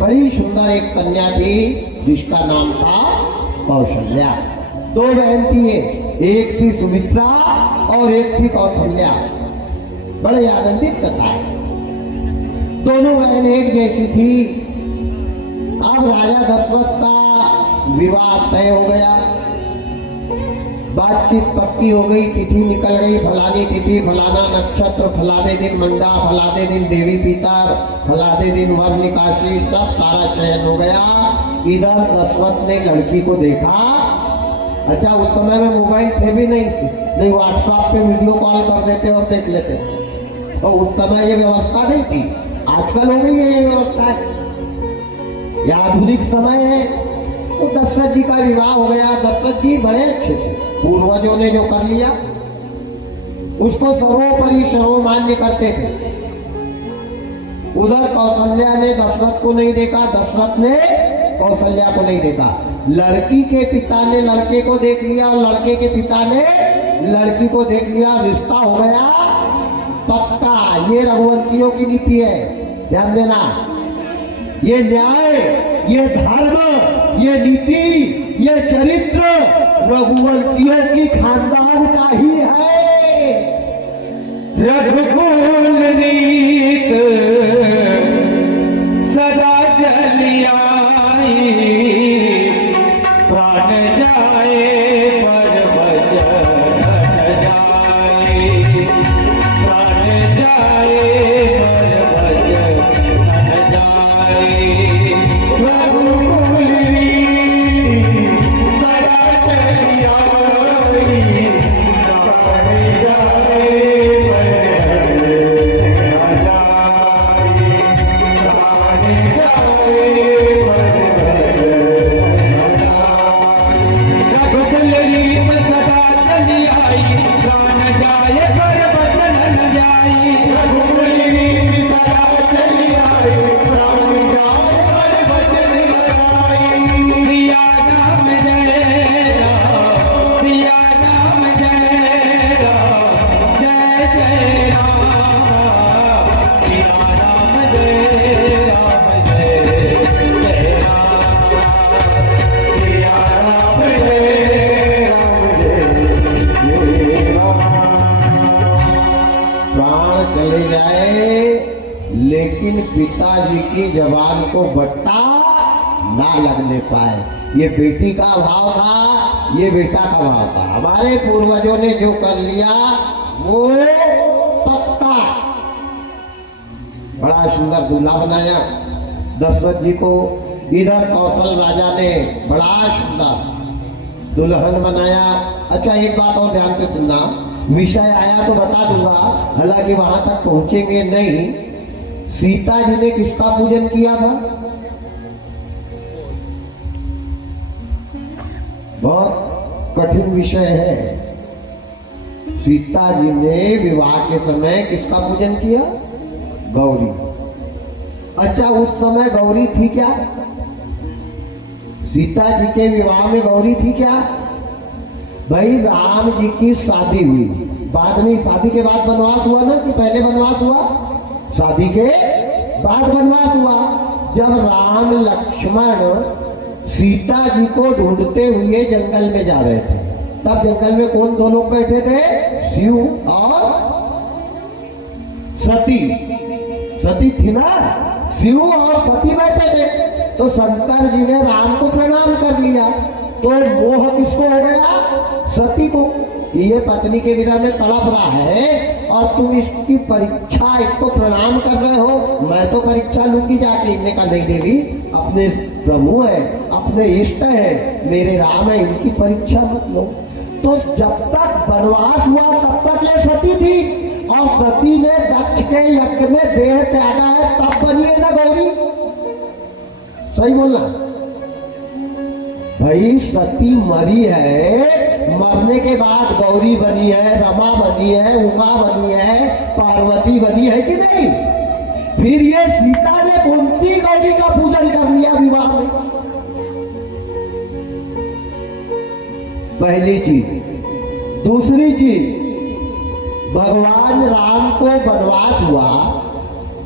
बड़ी सुंदर एक कन्या थी जिसका नाम था कौशल्या। दो बहन थी ये, एक थी सुमित्रा और एक थी कौशल्या। बड़े आनंदित कथा है। दोनों बहन एक जैसी थी। अब राजा दशरथ का विवाह तय हो गया, बातचीत पक्की हो गई, तिथि निकल गई, फलानी तिथि, फलाना नक्षत्र, फलाने दिन मंडा, फलाने दिन देवी पितर, फलाने दिन वर निकासी, सब सारा चयन हो गया। इधर दशरथ ने लड़की को देखा। अच्छा, उस समय में मोबाइल थे भी नहीं व्हाट्सएप पे वीडियो कॉल कर देते और देख लेते। तो उस समय ये व्यवस्था नहीं थी। आजकल हो गई है ये व्यवस्था। ये आधुनिक समय है। तो दशरथ जी का विवाह हो गया। दशरथ जी बड़े अच्छे थे। पूर्वजों ने जो कर लिया उसको सर्वोपरि सर्वमान्य करते थे। उधर कौशल्या ने दशरथ को नहीं देखा, दशरथ ने कौशल्या को नहीं देखा। लड़की के पिता ने लड़के को देख लिया और लड़के के पिता ने लड़की को देख लिया। रिश्ता हो गया पक्का। ये रघुवंशियों की नीति है, ध्यान देना। ये न्याय, ये धर्म, ये नीति, ये चरित्र रघुवंशियों की खानदान का ही है। रघुकुल रीत सदा चली आई, प्राण जाए पर वचन न जाए। प्राण जाए पर वचन न जाए। रघुकुल रीत सदा चली आई, प्राण जाए लेकिन पिताजी की जवान को बट्टा ना लगने पाए। ये बेटी का भाव था, ये बेटा का भाव था। हमारे पूर्वजों ने जो कर लिया वो पक्का। सुंदर दूल्हा बनाया दशरथ जी को। इधर कौशल राजा ने बड़ा सुंदर दुल्हन बनाया। अच्छा एक बात और ध्यान से सुनना, विषय आया तो बता दूंगा, हालांकि वहां तक पहुंचेंगे नहीं। सीता जी ने किसका पूजन किया था? बहुत कठिन विषय है। सीता जी ने विवाह के समय किसका पूजन किया? गौरी। अच्छा उस समय गौरी थी क्या? सीता जी के विवाह में गौरी थी क्या? भाई राम जी की शादी हुई, बाद में शादी के बाद वनवास हुआ ना कि पहले वनवास हुआ? शादी के बाद वनवास हुआ। जब राम लक्ष्मण सीता जी को ढूंढते हुए जंगल में जा रहे थे, तब जंगल में कौन दो लोग बैठे थे? शिव और सती। सती थी ना, शिव और सती बैठे थे। तो शंकर जी ने राम को प्रणाम कर लिया, तो मोह किसको हो गया? सती को। ये पत्नी के विरह में तड़प रहा है और तुम इसकी परीक्षा, इसको प्रणाम कर रहे हो। मैं तो परीक्षा लूंगी जाके। इनने कहा नहीं देवी, अपने प्रभु है, अपने इष्ट है, मेरे राम है, इनकी परीक्षा मत लो। तो जब तक वनवास हुआ तब तक ये सती थी, और सती ने दक्ष के यज्ञ में देह त्यागा है, तब बनी है ना गौरी। सही बोलना भाई, सती मरी है, मरने के बाद गौरी बनी है, रमा बनी है, उमा बनी है, पार्वती बनी है कि नहीं? फिर ये सीता ने कौन सी गौरी का पूजन कर लिया विवाह में? पहली चीज। दूसरी चीज, भगवान राम को वनवास हुआ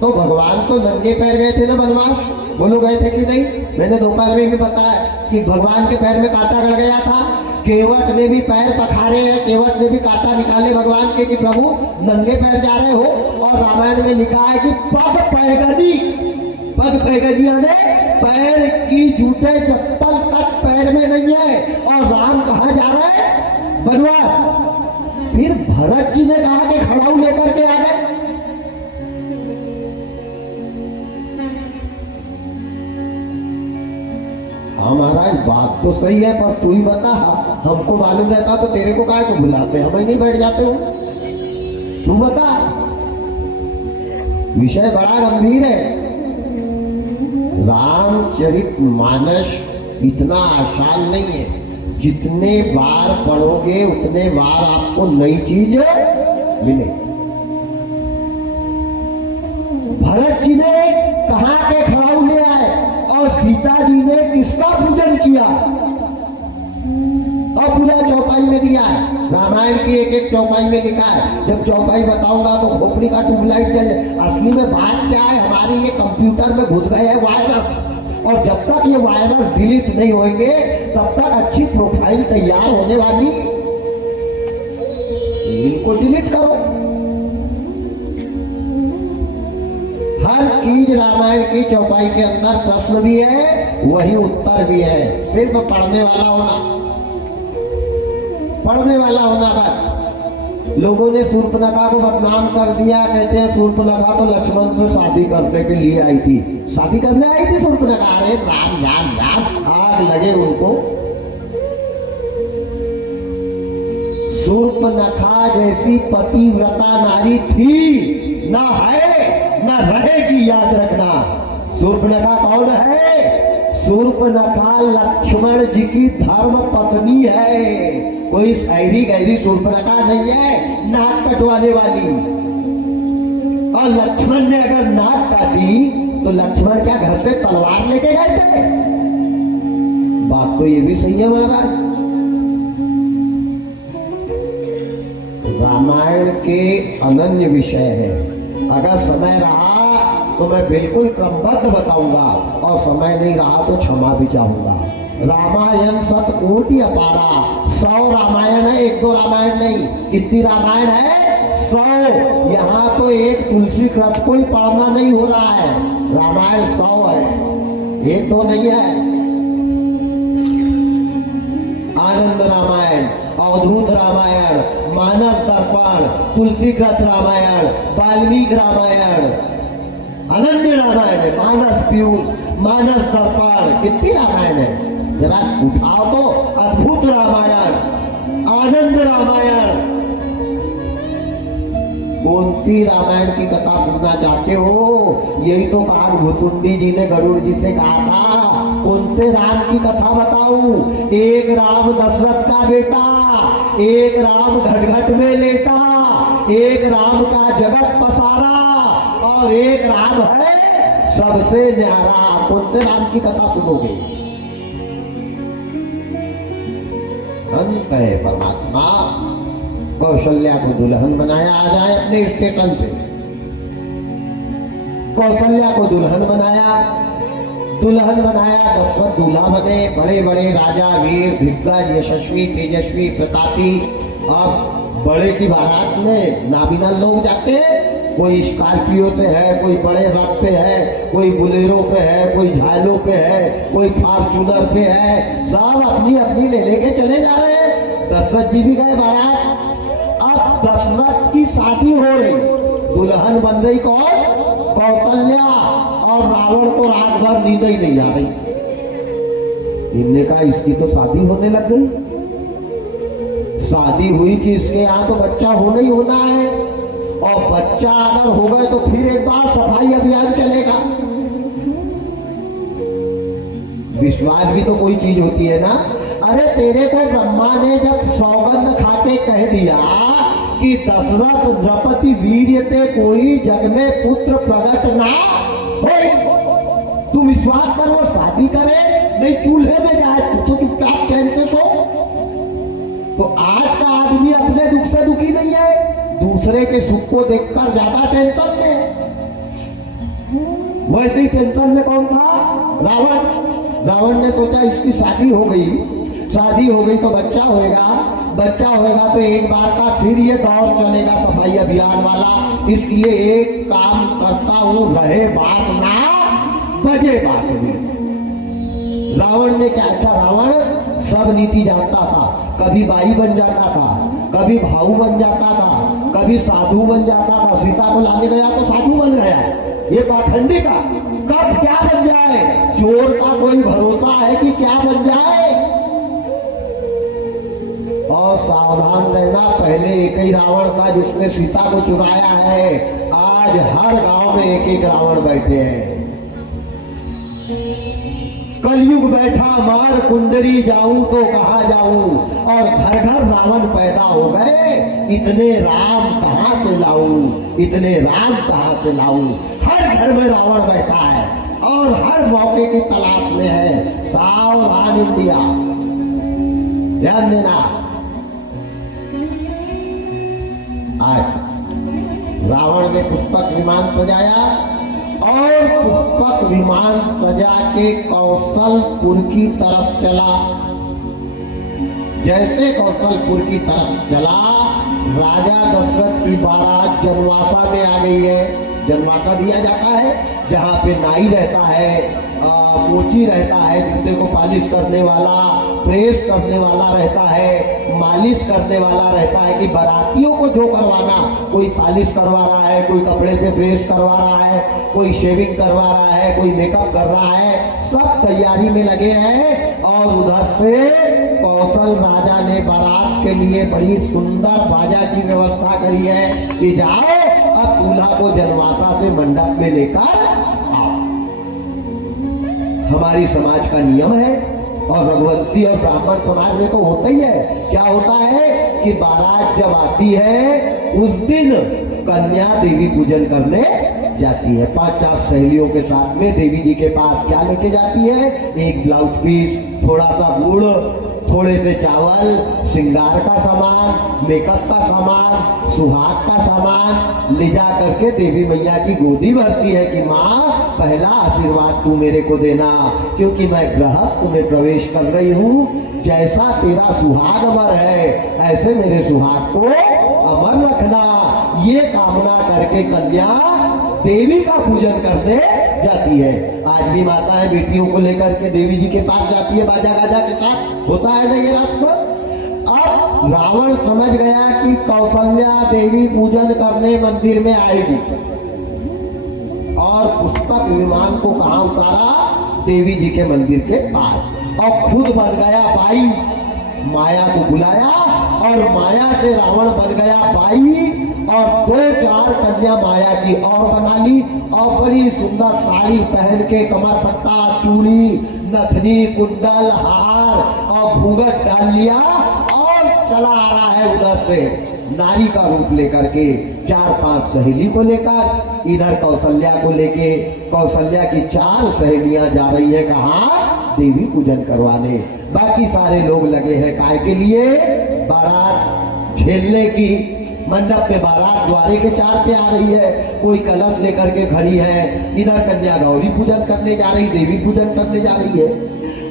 तो भगवान तो नंगे पैर गए थे ना वनवास? बोलो गए थे कि नहीं? मैंने दोपहर में भी बताया कि भगवान के पैर में कांटा गड़ गया था। केवट ने भी पैर पखारे हैं, केवट ने भी कांटा निकाले भगवान के कि प्रभु नंगे पैर जा रहे हो। और रामायण में लिखा है कि पग पैगनी, पग पैगनी ने पैर की जूते चप्पल तक पैर में नहीं है। और राम कहाँ जा रहे हैं? वनवास। फिर भरत जी ने कहा कि खड़ाऊ लेकर के आ गए। हाँ महाराज बात तो सही है, पर तू ही बता, हमको मालूम रहता तो तेरे को काहे को बुलाते, हम ही नहीं बैठ जाते हो। तू बता, विषय बड़ा गंभीर है। रामचरितमानस इतना आसान नहीं है। जितने बार पढ़ोगे उतने बार आपको नई चीज मिले। भरत जी ने कहा के खड़ाऊ ले आए, और सीता जी ने किसका पूजन किया? और पूरा चौपाई में दिया है। रामायण की एक एक चौपाई में लिखा है। जब चौपाई बताऊंगा तो खोपड़ी का ट्यूबलाइट जले। असली में बात क्या है, हमारी ये कंप्यूटर में घुस गए है वायरस, और जब तक ये वायरस डिलीट नहीं होंगे तब तक अच्छी प्रोफाइल तैयार होने वाली। इनको डिलीट करो। हर चीज रामायण की चौपाई के अंदर प्रश्न भी है, वही उत्तर भी है। सिर्फ पढ़ने वाला होना, पढ़ने वाला होना बस। लोगों ने शूर्पणखा को बदनाम कर दिया, कहते हैं शूर्पणखा तो लक्ष्मण से शादी करने के लिए आई थी। शादी करने आई थी शूर्पणखा? अरे राम राम राम, आग लगे उनको। शूर्पणखा जैसी पतिव्रता नारी थी, ना है ना रहेगी, याद रखना। शूर्पणखा कौन है? शूर्पणखा लक्ष्मण जी की धर्म पत्नी है। कोई ऐरी गहरी शूर्पणखा नहीं है, नाक कटवाने वाली। और लक्ष्मण ने अगर नाक काटी तो लक्ष्मण क्या घर से तलवार लेके गए थे? बात तो ये भी सही है महाराज। रामायण के अनन्य विषय है। अगर समय रहा तो मैं बिल्कुल क्रमबद्ध बताऊंगा, और समय नहीं रहा तो क्षमा भी चाहूंगा। रामायण सतकोटि अपारा। 100 रामायण है, 1-2 रामायण नहीं। कितनी रामायण है? 100। यहाँ तो एक तुलसी कृत को ही पढ़ना नहीं हो रहा है। रामायण 100 है, एक तो नहीं है। आनंद रामायण, अवधूत रामायण, मानस दर्पण, तुलसी कृत रामायण, वाल्मीकि रामायण, अनन्य रामायण है, मानस पीयूष, मानस दर्पण, कितनी रामायण है, जरा उठाओ तो। अद्भुत रामायण, आनंद रामायण। कौन सी रामायण की कथा सुनना चाहते हो? यही तो काग भुसुंडी जी ने गरुड़ जी से कहा था, कौन से राम की कथा बताऊं? एक राम दशरथ का बेटा, एक राम घटघट में लेटा, एक राम का जगत पसारा, और एक राम है सबसे न्यारा। कौन से राम की कथा सुनोगे? अंत है परमात्मा। कौशल्या को दुल्हन बनाया, आ जाए अपने स्टेशन पे। कौशल्या को दुल्हन बनाया, दुल्हन बनाया, दशरथ दूल्हा बने। बड़े बड़े राजा, वीर, दिग्गज, यशस्वी, तेजस्वी, प्रतापी। अब बड़े की बारात में नाबिना लोग जाते, कोई स्कॉर्पियो पे है, कोई बड़े रथ पे है, कोई बुलेरो पे है, कोई झायलों पे है, कोई फॉर्च्यूनर पे है, सब अपनी अपनी ले लेके चले जा रहे हैं। दशरथ जी भी गए बारात। अब दशरथ की शादी हो रही, दुल्हन बन रही कौन? कौशल्या। और रावण को रात भर नींद ही नहीं आ रही। इनने कहा इसकी तो शादी होने लग गई। शादी हुई कि इसके यहाँ तो बच्चा होना ही होना है, और बच्चा अगर हो गए तो फिर एक बार सफाई अभियान चलेगा। विश्वास भी तो कोई चीज होती है ना। अरे तेरे को ब्रह्मा ने जब सौगंध खाते कह दिया कि दशरथ नृपति वीर्यते कोई जग में पुत्र प्रकट ना हो, तुम विश्वास कर, वो शादी करे नहीं चूल्हे में जाए, तू तो चुपचाप चैन से सो। तो आज का आदमी अपने दुख से दुखी नहीं है, दूसरे के सुख को देखकर ज्यादा टेंशन में है। वैसे ही टेंशन में कौन था? रावण। रावण ने सोचा इसकी शादी हो गई, शादी हो गई तो बच्चा होएगा, बच्चा होएगा तो एक बार का फिर ये दौर चलेगा सफाई अभियान वाला। इसलिए एक काम करता हूं, रहे बास ना बजे बांसुरी। रावण ने क्या था? रावण सब नीति जानता था। कभी बाई बन जाता था, कभी भाऊ बन जाता था, कभी साधु बन जाता था। सीता को लाने गया तो साधु बन गया, ये पाखंडी था। कब क्या बन जाए, चोर का कोई भरोसा है कि क्या बन जाए। और सावधान रहना, पहले एक ही रावण था जिसने सीता को चुराया है, आज हर गांव में एक एक रावण बैठे हैं। कलयुग बैठा मार कुंडरी, जाऊं तो कहां जाऊं, और घर घर रावण पैदा हो गए, इतने राम कहां से लाऊं, इतने राम कहां से लाऊं। हर घर में रावण बैठा है और हर मौके की तलाश में है। सावधान इंडिया, ध्यान देना। आज रावण ने पुष्पक विमान सजाया, और पुष्पक विमान सजा के कौशलपुर की तरफ चला। जैसे कौशलपुर की तरफ चला, राजा दशरथ की बारात जनवासा में आ गई है। जनवासा दिया जाता है जहाँ पे नाई रहता है, मोची रहता है, जूते को पॉलिश करने वाला, प्रेस करने वाला रहता है, मालिश करने वाला रहता है कि बारातियों को जो करवाना, कोई पॉलिश करवा रहा है, कोई कपड़े पे प्रेस करवा रहा है, कोई शेविंग करवा रहा है, कोई मेकअप कर रहा है, सब तैयारी में लगे हैं। और उधर से कौशल राजा ने बारात के लिए बड़ी सुंदर बाजा की व्यवस्था करी है कि जाओ अब दूल्हा को जनवासा से मंडप में लेकर आओ। हमारी समाज का नियम है, और रघुवंशी और ब्राह्मण समाज में तो होता ही है। क्या होता है कि बारात जब आती है उस दिन कन्या देवी पूजन करने जाती है। 5-4 सहेलियों के साथ में देवी जी के पास क्या लेके जाती है? एक ब्लाउज पीस, थोड़ा सा गुड़, थोड़े से चावल, श्रृंगार का सामान, मेकअप का सामान, सुहाग का सामान ले जा करके देवी मैया की गोदी भरती है कि माँ पहला आशीर्वाद तू मेरे को देना, क्योंकि मैं गृहस्थ में प्रवेश कर रही हूँ। जैसा तेरा सुहाग अमर है ऐसे मेरे सुहाग को अमर रखना। ये कामना करके कन्या देवी का पूजन करने जाती है। आज भी माताएं बेटियों को लेकर के देवी जी के पास जाती है बाजा गाजा के साथ, होता है ना ये रस्म। अब रावण समझ गया कि कौशल्या देवी पूजन करने मंदिर में आएगी, और पुष्पक विमान को कहाँ उतारा? देवी जी के मंदिर के पास। और खुद बन गया बाई, माया को बुलाया और माया से रावण बन गया बाई और 2-4 कन्या माया की और बना ली और बड़ी सुंदर साड़ी पहन के कमर पट्टा, चूड़ी, नथनी, कुंडल, हार और घूंघट डाल लिया और चला आ रहा है उधर से नारी का रूप लेकर के 4-5 सहेली को लेकर। इधर कौशल्या को लेके कौशल्या की 4 सहेलियां जा रही है कहाँ? देवी पूजन करवाने। बाकी सारे लोग लगे हैं काय के लिए? बारात झेलने की। मंडप में बारात द्वारे के 4 पे आ रही है, कोई कलश लेकर के खड़ी है, इधर कन्या गौरी पूजन करने जा रही, देवी पूजन करने जा रही है।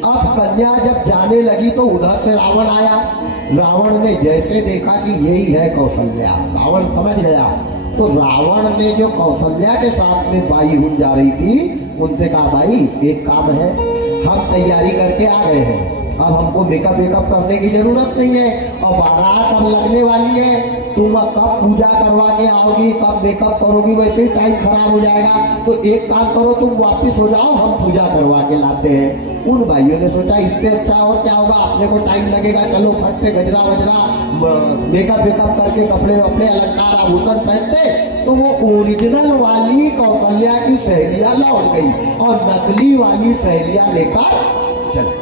अब कन्या जब जाने लगी तो उधर से रावण आया। रावण ने जैसे देखा कि यही है कौशल्या, रावण समझ गया। तो रावण ने जो कौशल्या के साथ में बाई हुन जा रही थी उनसे कहा, भाई एक काम है, हम तैयारी करके आ गए हैं, अब हमको मेकअप वेकअप करने की जरूरत नहीं है और बारात अब लगने वाली है, तुम अब कब पूजा करवा के आओगी, कब मेकअप करोगी, वैसे ही टाइम खराब हो जाएगा। तो एक काम करो, तुम वापस हो जाओ, हम पूजा करवा के लाते हैं। उन भाइयों ने सोचा इससे अच्छा और क्या होगा, अपने को टाइम लगेगा, चलो फट से गजरा वजरा मेकअप वेकअप करके कपड़े वपड़े अलंकार आभूषण पहनते। तो वो ओरिजिनल वाली कौशल्या की सहेलियां लौट गई और नकली वाली सहेलियां लेकर चले।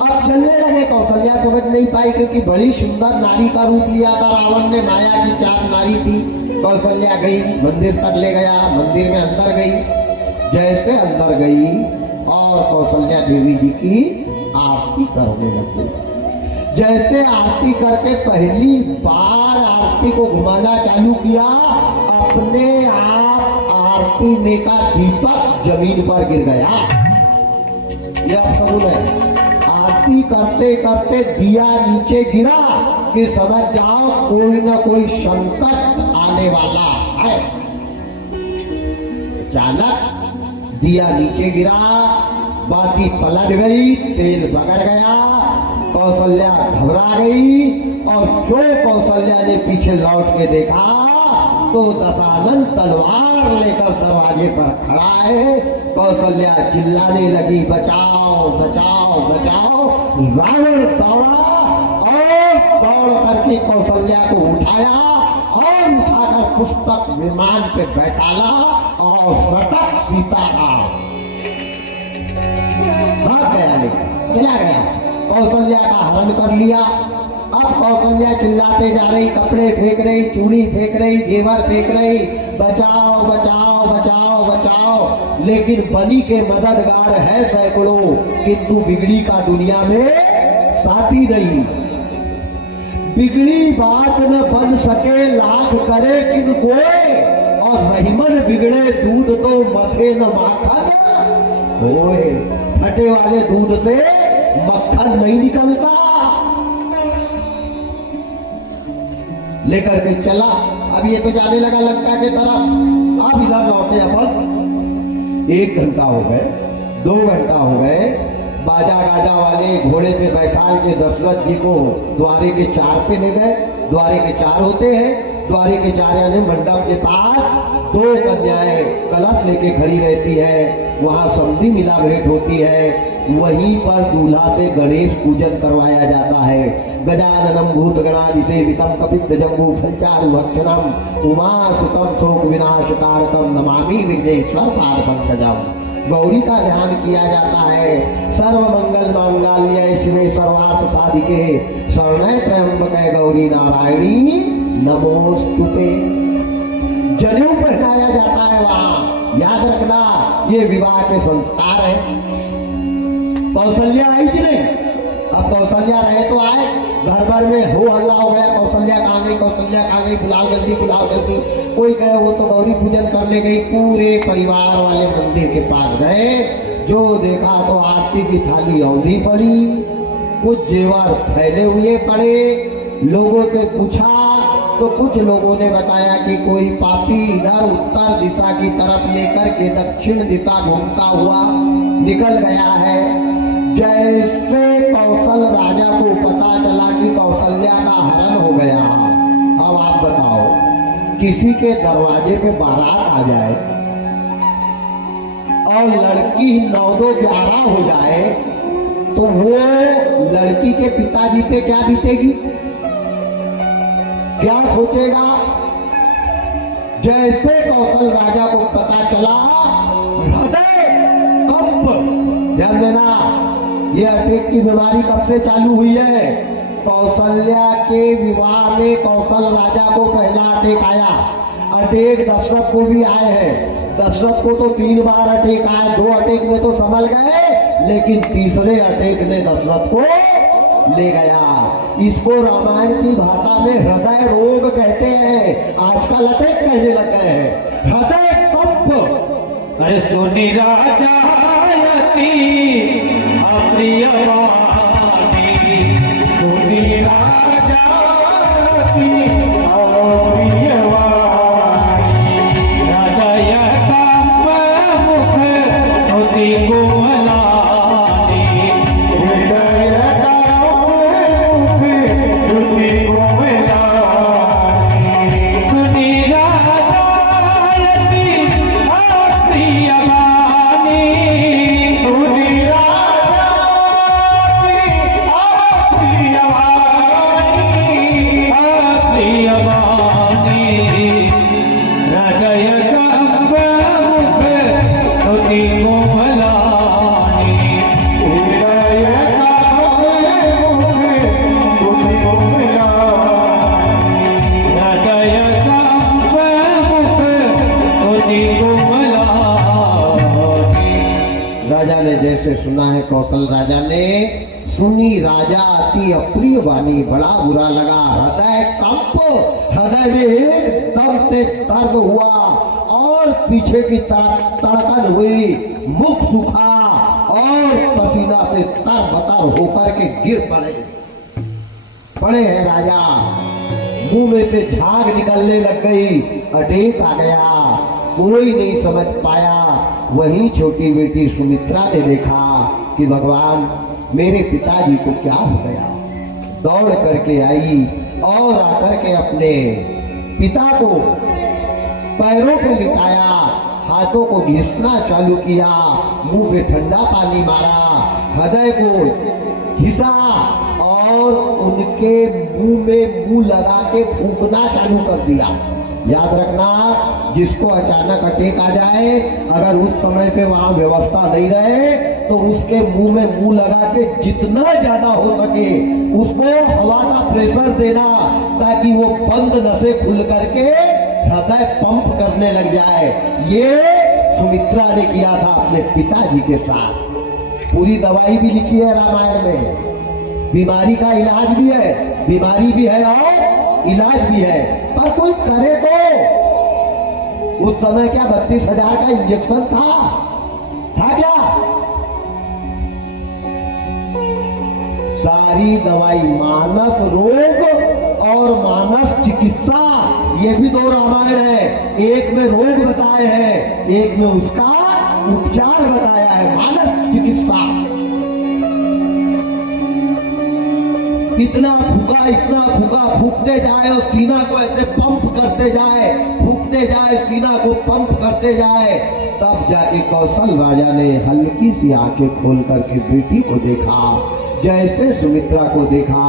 अब चलने लगे। कौशल्या समझ नहीं पाई क्योंकि बड़ी सुंदर नारी का रूप लिया था रावण ने, माया की 4 नारी थी। कौशल्या गई, मंदिर तक ले गया, मंदिर में अंदर गई। जैसे अंदर गई और कौशल्या देवी जी की आरती करने लग गई। जैसे आरती करके पहली बार आरती को घुमाना चालू किया, अपने आप आरती में का दीपक जमीन पर गिर गया। यह समझ है, आरती करते करते दिया नीचे गिरा कि समझ जाओ कोई ना कोई संकट आने वाला है। अचानक दिया नीचे गिरा, बाती पलट गई, तेल बगर गया, कौशल्या घबरा गई और जो कौशल्या ने पीछे लौट के देखा तो दशानन तलवार लेकर दरवाजे पर खड़ा है। कौशल्या चिल्लाने लगी, बचाओ बचाओ बचाओ। रावण दौड़ा और दौड़ करके कौशल्या को उठाया और उठाकर पुष्पक विमान पे बैठाला और फटक सीताराम भाग गया, लेकिन चला गया। कौशल्या का हरण कर लिया। अब कौशल्या चिल्लाते जा रही, कपड़े फेंक रही, चूड़ी फेंक रही, जेवर फेंक रही, बचाओ बचाओ बचाओ बचाओ। लेकिन बनी के मददगार है सैकड़ों, किंतु बिगड़ी का दुनिया में साथी नहीं। बिगड़ी बात न बन सके लाख करे किन कोई, और रहीमन बिगड़े दूध तो मथे न माखन होए। फटे वाले दूध से मक्खन नहीं निकलता। लेकर के चला। अब ये तो जाने लगा लंका के तरफ। अब इधर लौटे अपन। 1 घंटा हो गए, 2 घंटा हो गए। बाजा गाजा वाले घोड़े पे बैठा के दशरथ जी को द्वारे के 4 पे ले गए। द्वारे के 4 होते हैं। द्वारे के 4 यानी मंडप के पास 2 कन्याएं कलश लेके खड़ी रहती है। वहां समधी मिला भेंट होती है। वहीं पर दूल्हा से गणेश पूजन करवाया जाता है। गजाननम भूतगणाधिसेवितम कपित्थ जम्बू फलचारु भक्षणम उमा सुतम शोक विनाशकारकम नमामि विघ्नेश्वर पाद पंकजम। गौरी का ध्यान किया जाता है। सर्व मंगल मांगल्ये शिवे सर्वार्थ साधिके शरण्ये त्र्यंबके गौरी नारायणी नमोस्तुते। जनेऊ पहनाया जाता है वहां। याद रखना, ये विवाह के संस्कार है। कौशल्या आई कि नहीं? अब कौशल्या रहे तो आए। घर भर में हो हल्ला हो गया, कौशल्या कहाँ गई, कौशल्या कहाँ गई, बुलाओ जल्दी बुलाओ जल्दी। कोई गए, वो तो गौरी पूजन करने गई। पूरे परिवार वाले मंदिर के पास गए। जो देखा तो आरती की थाली औंधी पड़ी, कुछ जेवर फैले हुए पड़े। लोगों से पूछा तो कुछ लोगों ने बताया कि कोई पापी इधर उत्तर दिशा की तरफ लेकर के दक्षिण दिशा घूमता हुआ निकल गया है। जैसे कौशल राजा को पता चला कि कौशल्या का हरण हो गया, अब आप बताओ किसी के दरवाजे पे बारात आ जाए और लड़की 9-2-11 हो जाए तो वो लड़की के पिताजी पे क्या बीतेगी, क्या सोचेगा। जैसे कौशल राजा को पता चला, हृदय कंप। ध्यान देना, ये अटैक की बीमारी कब से चालू हुई है? कौशल्या के विवाह में कौशल राजा को पहला अटैक आया। अटैक दशरथ को भी आए हैं। दशरथ को तो 3 बार अटैक आए, 2 अटैक में तो संभल गए, लेकिन तीसरे अटैक ने दशरथ को ले गया। इसको रामायण की भाषा में हृदय रोग कहते हैं, आजकल अटैक कहने लग गए हैं। हृदय कंप। अरे सुनी राजा अप्रिय वाणी, सुनी राजा अप्रिय वाणी, हृदय कंप मुख होती कोमलानी, हृदय कंप मुख होती कोमलानी, सुनी राजा अप्रिय वाणी, सुनी राजा ने जैसे सुना है, कौशल राजा ने सुनी राजा अति अप्रिय वाणी, बड़ा बुरा लगा। हृदय कंप, हृदय में एकदम से दर्द हुआ और पीछे की तड़कन हुई, मुख सूखा और पसीना से तरबतर होकर के गिर पड़े हैं राजा। मुंह में से झाग निकलने लग गई, अटैक आ गया, कोई नहीं समझ पाया। वहीं छोटी बेटी सुमित्रा ने देखा कि भगवान मेरे पिताजी को क्या हो गया। दौड़ करके आई और आकर के अपने पिता को पैरों पे लिटाया, हाथों को घिसना चालू किया, मुंह पे ठंडा पानी मारा, हृदय को घिसा और उनके मुंह में मुंह लगा के फूंकना चालू कर दिया। याद रखना, जिसको अचानक अटैक आ जाए, अगर उस समय पे वहां व्यवस्था नहीं रहे तो उसके मुंह में मुंह लगा के जितना ज्यादा हो सके उसको हवा का प्रेशर देना, ताकि वो बंद नसें खुल करके हृदय पंप करने लग जाए। ये सुमित्रा ने किया था अपने पिताजी के साथ। पूरी दवाई भी लिखी है रामायण में, बीमारी का इलाज भी है, बीमारी भी है और इलाज भी है, पर कोई करे तो। उस समय क्या 32,000 का इंजेक्शन था क्या? सारी दवाई, मानस रोग और मानस चिकित्सा, ये भी 2 रामायण है। एक में रोग बताए हैं, एक में उसका उपचार बताया है, मानस चिकित्सा। इतना फूका फूकते जाए और सीना को ऐसे पंप करते जाए, फूकते जाए, सीना को पंप करते जाए। तब जाके कौशल राजा ने हल्की सी आंखें खोल करके बेटी को देखा। जैसे सुमित्रा को देखा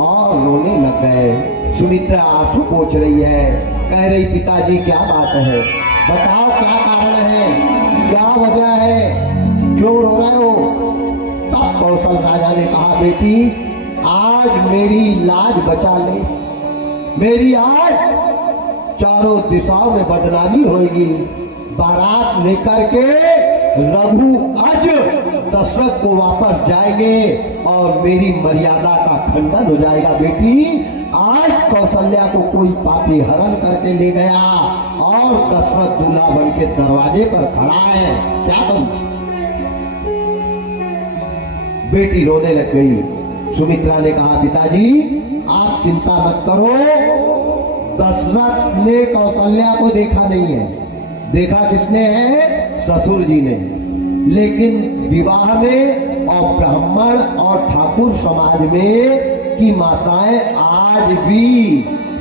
और रोने लग गए। सुमित्रा आंसू पोंछ रही है, कह रही पिताजी क्या बात है, बताओ क्या कारण है, क्या वजह है, क्यों रो रहे हो? तब कौशल राजा ने कहा, बेटी आज मेरी लाज बचा ले, मेरी आज चारों दिशाओं में बदनामी होगी। बारात लेकर के रघु अज दशरथ को वापस जाएंगे और मेरी मर्यादा का खंडन हो जाएगा। बेटी आज कौशल्या को कोई पापी हरण करके ले गया और दशरथ दूल्हा बन के दरवाजे पर खड़ा है, क्या करूं? बेटी रोने लग गई। सुमित्रा ने कहा, पिताजी आप चिंता मत करो, दशरथ ने कौशल्या को देखा नहीं है। देखा किसने है? ससुर जी ने। लेकिन विवाह में और ब्राह्मण और ठाकुर समाज में की माताएं आज भी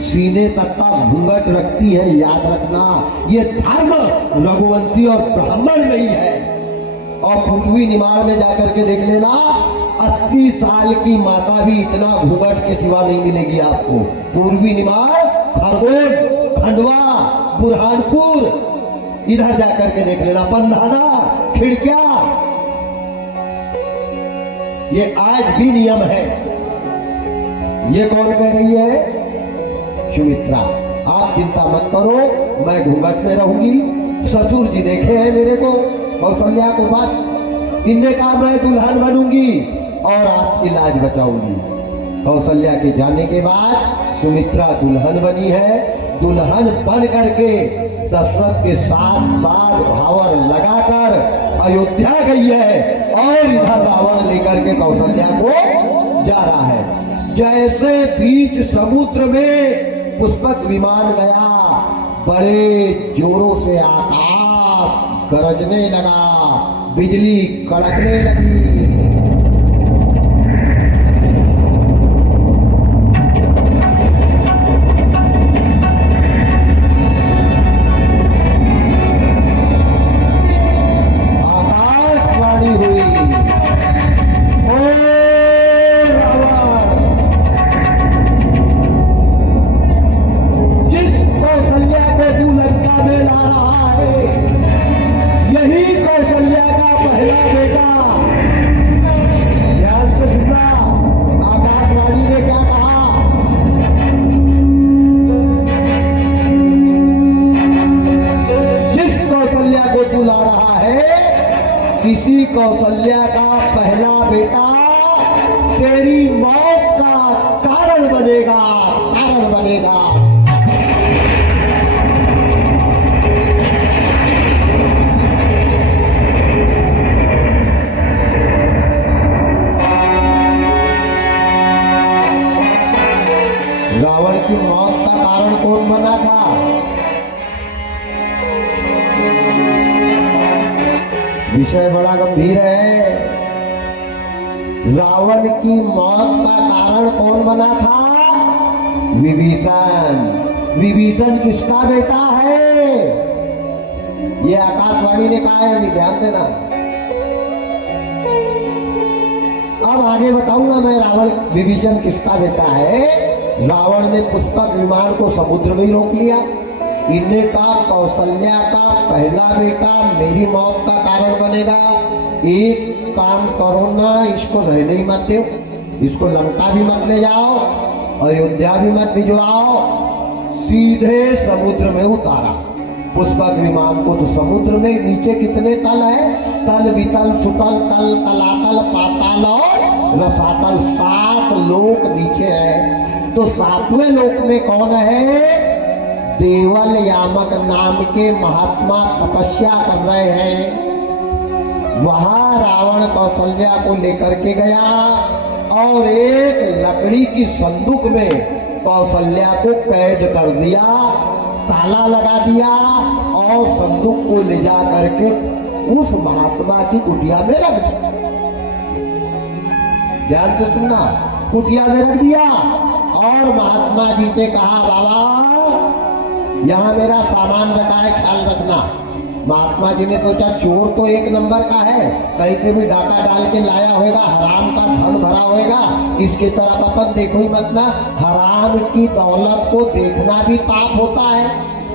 सीने तक का घूंघट रखती है। याद रखना, ये धर्म रघुवंशी और ब्राह्मण में ही है। और पूर्वी निमाड़ में जाकर के देख लेना, 80 साल की माता भी इतना घूंघट के सिवा नहीं मिलेगी आपको। पूर्वी निमाड़, खरगोन, खंडवा, बुरहानपुर, इधर जाकर के देख लेना, पंधाना, खिड़किया, ये आज भी नियम है। ये कौन कह रही है? सुमित्रा। आप चिंता मत करो, मैं घूंघट में रहूंगी। ससुर जी देखे हैं मेरे को, कौशल्या को बात, इनने कहा मैं दुल्हन बनूंगी और आपकी लाज बचाऊंगी। कौशल्या के जाने के बाद सुमित्रा दुल्हन बनी है। दुल्हन बन करके दशरथ के साथ साथ भावर लगाकर अयोध्या गई है और इधर रावण लेकर के कौशल्या को जा रहा है। जैसे बीच समुद्र में पुष्पक विमान गया, बड़े जोरों से आकाश गरजने लगा, बिजली कड़कने लगी। आकाशवाणी हुई, ओ रावण, जिस कौशल्या को तू लंका में ला रहा है, यही कौशल्या का पहला बेटा। ध्यान से सुनना, आकाशवाणी ने क्या कहा? जिस कौशल्या को तू ला रहा है, किसी कौशल्या का पहला बेटा तेरी मौत का कारण बनेगा, कारण बनेगा। रावण की मौत का कारण कौन बना था? विषय बड़ा गंभीर है। रावण की मौत का कारण कौन बना था? विभीषण। विभीषण किसका बेटा है? ये आकाशवाणी ने कहा है, अभी ध्यान देना। अब आगे बताऊंगा मैं, रावण विभीषण किसका बेटा है। रावण ने पुष्पक विमान को समुद्र में ही रोक लिया। इनने कहा कौशल्या का पहला बेटा मेरी मौत का कारण बनेगा। एक काम करो ना, इसको रहने ही मत दो, इसको लंका भी मत ले जाओ, अयोध्या भी मत भिजवाओ, सीधे समुद्र में उतारा पुष्पक विमान को। तो समुद्र में नीचे कितने तल है? तल, वितल, सुतल, तल, तलातल, पाताल और रसातल, 7 लोक नीचे है। तो 7वें लोक में कौन है? देवल यामक नाम के महात्मा तपस्या कर रहे हैं। वहां रावण कौशल्या को लेकर के गया और एक लकड़ी की संदूक में कौशल्या को कैद कर दिया, ताला लगा दिया और संदूक को ले जा करके उस महात्मा की कुटिया में रख दिया। ध्यान से सुनना, कुटिया में रख दिया और महात्मा जी से कहा बाबा यहाँ मेरा सामान रखा है, ख्याल रखना। महात्मा जी ने सोचा चोर तो एक नंबर का है, कहीं से भी डाका डाल के लाया होगा, हराम का धन भरा होगा, इसके तरफ अपन देखो ही मत ना। हराम की दौलत को देखना भी पाप होता है।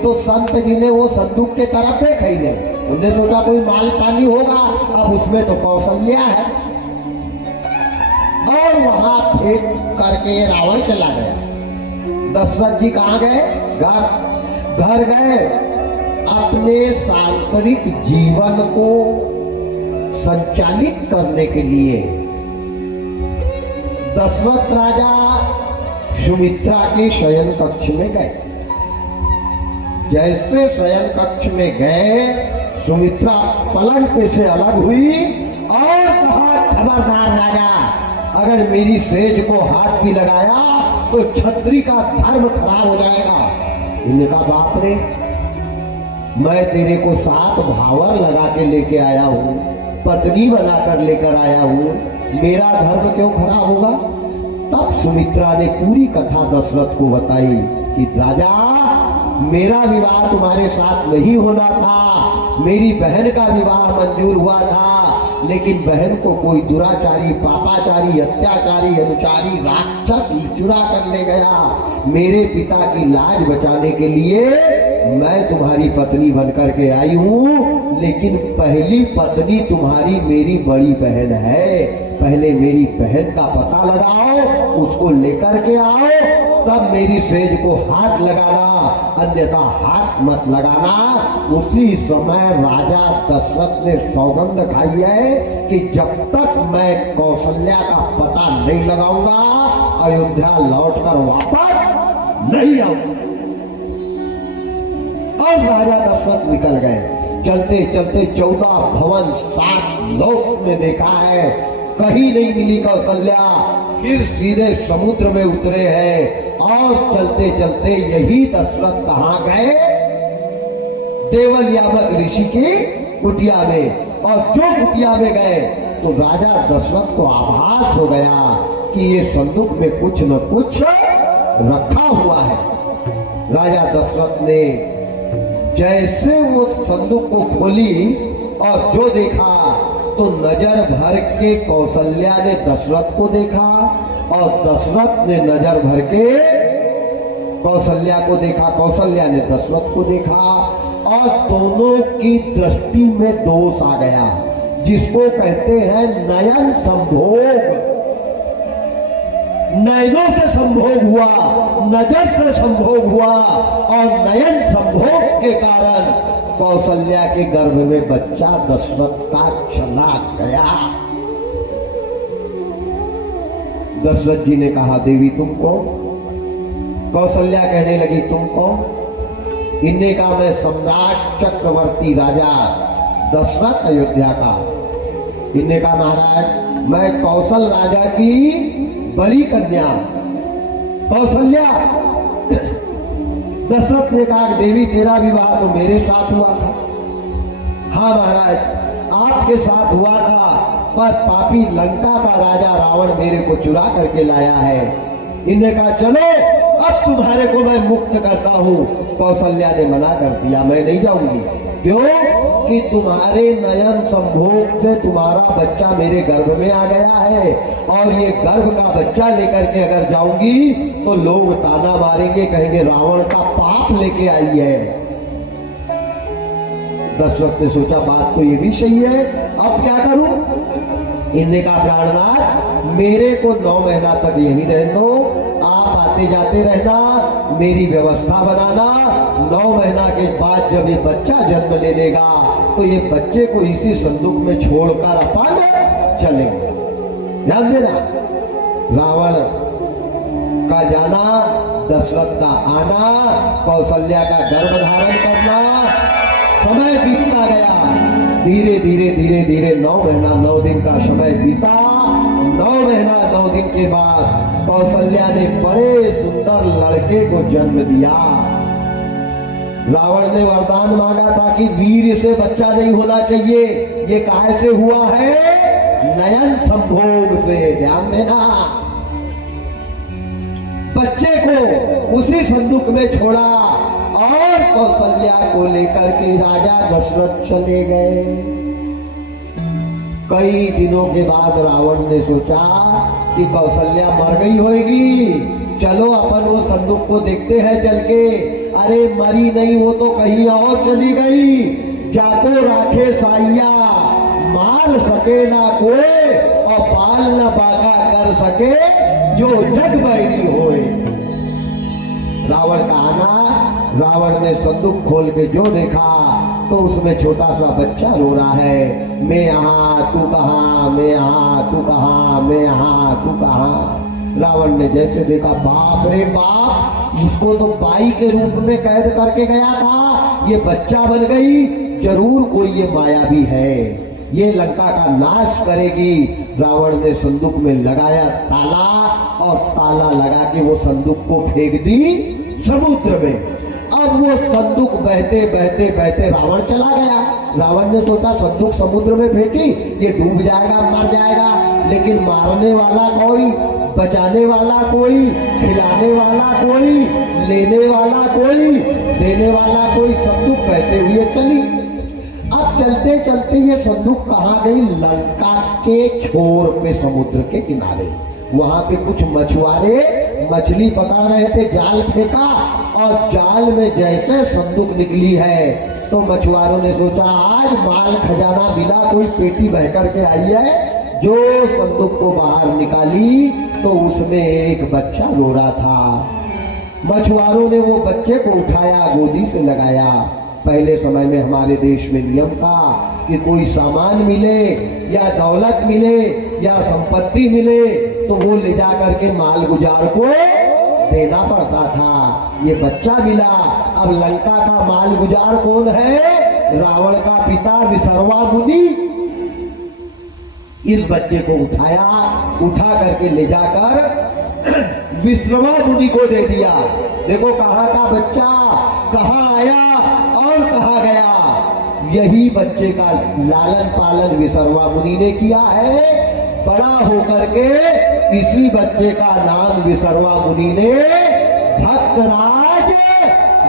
तो संत जी ने वो संदूक के तरफ देखा ही नहीं। उन्होंने सोचा कोई माल पानी होगा, अब उसमें तो कौशल्या है, और वहां फेंक करके रावण चला गया। दशरथ जी कहाँ गए? घर गए। अपने सांसारिक जीवन को संचालित करने के लिए दशरथ राजा सुमित्रा के शयन कक्ष में गए। जैसे शयन कक्ष में गए, सुमित्रा पलंग पे से अलग हुई और कहा खबरदार राजा, अगर मेरी सेज को हाथ भी लगाया तो छत्री का धर्म खराब हो जाएगा। इन्होंने कहा बाप रे, मैं तेरे को 7 भावर लगा के लेके आया हूँ, पत्नी बनाकर लेकर आया हूँ, मेरा धर्म क्यों खराब होगा? तब सुमित्रा ने पूरी कथा दशरथ को बताई कि राजा, मेरा विवाह तुम्हारे साथ नहीं होना था, मेरी बहन का विवाह मंजूर हुआ था, लेकिन बहन को कोई दुराचारी, पापाचारी, अत्याचारी, अनुचारी राक्षस चुरा कर ले गया। मेरे पिता की लाज बचाने के लिए मैं तुम्हारी पत्नी बनकर के आई हूँ, लेकिन पहली पत्नी तुम्हारी मेरी बड़ी बहन है। पहले मेरी बहन का पता लगाओ, उसको लेकर के आओ, तब मेरी सेज को हाथ लगाना, अन्यथा हाथ मत लगाना। उसी समय राजा दशरथ ने सौगंध खाई है कि जब तक मैं कौशल्या का पता नहीं लगाऊंगा, अयोध्या लौटकर वापस नहीं आऊंगा। और राजा दशरथ निकल गए। चलते चलते 14 भवन 7 लोक में देखा है, कहीं नहीं मिली कौशल्या। फिर सीधे समुद्र में उतरे हैं और चलते चलते यही दशरथ कहाँ गए? देवल यामक ऋषि की कुटिया में। और जो कुटिया में गए तो राजा दशरथ को आभास हो गया कि ये संदूक में कुछ न कुछ रखा हुआ है। राजा दशरथ ने जैसे वो संदूक को खोली और जो देखा तो नजर भर के कौशल्या ने दशरथ को देखा और दशरथ ने नजर भर के कौशल्या को देखा, कौशल्या ने दशरथ को देखा और दोनों की दृष्टि में दोष आ गया, जिसको कहते हैं नयन संभोग। नयनों से संभोग हुआ, नजर से संभोग हुआ और नयन संभोग के कारण कौशल्या के गर्भ में बच्चा दशरथ का चला गया। दशरथ जी ने कहा, देवी तुम कौन? कौशल्या कहने लगी, तुम कौन? इनने कहा, मैं सम्राट चक्रवर्ती राजा दशरथ अयोध्या का। इनने कहा, महाराज मैं कौशल राजा की बड़ी कन्या कौशल्या। दशरथ ने कहा, देवी तेरा विवाह तो मेरे साथ हुआ था। हाँ महाराज, आपके साथ हुआ था, पर पापी लंका का राजा रावण मेरे को चुरा करके लाया है। इन्हें कहा, चलो अब तुम्हारे को मैं मुक्त करता हूँ। कौशल्या ने मना कर दिया, मैं नहीं जाऊंगी। क्यों? कि तुम्हारे नयन संभोग से तुम्हारा बच्चा मेरे गर्भ में आ गया है और ये गर्भ का बच्चा लेकर के अगर जाऊंगी तो लोग ताना मारेंगे, कहेंगे रावण का पाप लेके आई है। दशरथ ने सोचा, बात तो ये भी सही है, अब क्या करूं? इनने कहा, प्राणनाथ मेरे को 9 महीना तक यहीं रहने दो, आप आते जाते रहना, मेरी व्यवस्था बनाना। 9 महीना के बाद जब ये बच्चा जन्म ले लेगा तो ये बच्चे को इसी संदूक में छोड़कर अपन चलेंगे। ध्यान देना, रावण का जाना, दशरथ का आना, कौशल्या का गर्भ धारण करना, समय बीतता गया। धीरे धीरे धीरे धीरे 9 महीना 9 दिन का समय बीता। 9 महीना 9 दिन के बाद कौशल्या ने बड़े सुंदर लड़के को जन्म दिया। रावण ने वरदान मांगा था कि वीर से बच्चा नहीं होना चाहिए। ये काहे से हुआ है? नयन संभोग से। ध्यान देना, बच्चे को उसी संदूक में छोड़ा और कौशल्या को लेकर के राजा दशरथ चले गए। कई दिनों के बाद रावण ने सोचा कि कौशल्या मर गई होगी, चलो अपन वो संदूक को देखते हैं चल के। अरे मरी नहीं, वो तो कहीं और चली गई। जाको राखे साइया, मार सके ना कोई और पाल न बाका कर सके जो जग बैरी होए। रावण का आना, रावण ने संदूक खोल के जो देखा तो उसमें छोटा सा बच्चा रो रहा है, मैं यहाँ तू कहाँ, मैं यहाँ तू कहाँ, मैं यहाँ तू कहाँ। रावण ने जैसे देखा, बाप रे बाप, इसको तो बाई के रूप में कैद करके गया था, ये बच्चा बन गई, जरूर कोई ये मायावी है, ये लंका का नाश करेगी। रावण ने संदूक में लगाया ताला और ताला लगा के वो संदूक को फेंक दी समुद्र में। अब वो संदूक बहते बहते बहते रावण चला गया। रावण ने सोचा संदूक समुद्र में फेंकी, ये डूब जाएगा, मर जाएगा, लेकिन मारने वाला कोई बचाने वाला कोई, खिलाने वाला कोई, लेने वाला कोई, देने वाला कोई, संदूक कहते हुए चली। अब चलते चलते ये संदूक कहाँ गई? लंका के छोर पे, समुद्र के किनारे। वहां पे कुछ मछुआरे मछली पकड़ रहे थे, जाल फेंका और जाल में जैसे संदूक निकली है तो मछुआरों ने सोचा आज माल खजाना मिला, कोई पेटी बह करके आई है। जो संदूक को बाहर निकाली तो उसमें एक बच्चा रो रहा था। मछुआरों ने वो बच्चे को उठाया, गोदी से लगाया। पहले समय में हमारे देश में नियम था कि कोई सामान मिले या दौलत मिले या संपत्ति मिले तो वो ले जा करके माल गुजार को देना पड़ता था। ये बच्चा मिला। अब लंका का माल गुजार कौन है? रावण का पिता विसर्वा मुनि। इस बच्चे को उठाया, उठा करके ले जाकर विश्रवा मुनि को दे दिया। देखो कहाँ का बच्चा, कहाँ आया और कहाँ गया। यही बच्चे का लालन पालन विसर्वा मुनि ने किया है। बड़ा होकर के इसी बच्चे का नाम विसर्वा मुनि ने भक्तराज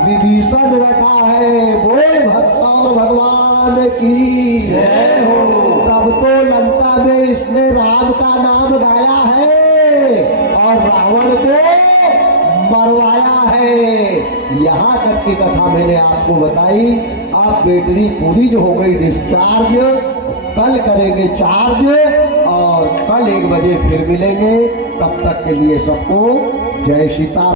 विभीषण रखा है। बोल भक्त और भगवान की जय हो। तब तो लंका में इसने राम का नाम गाया है और रावण को मरवाया है। यहाँ तक की कथा मैंने आपको बताई। आप बैटरी पूरी जो हो गई डिस्चार्ज, कल करेंगे चार्ज और कल 1 बजे फिर मिलेंगे। तब तक के लिए सबको जय सीता।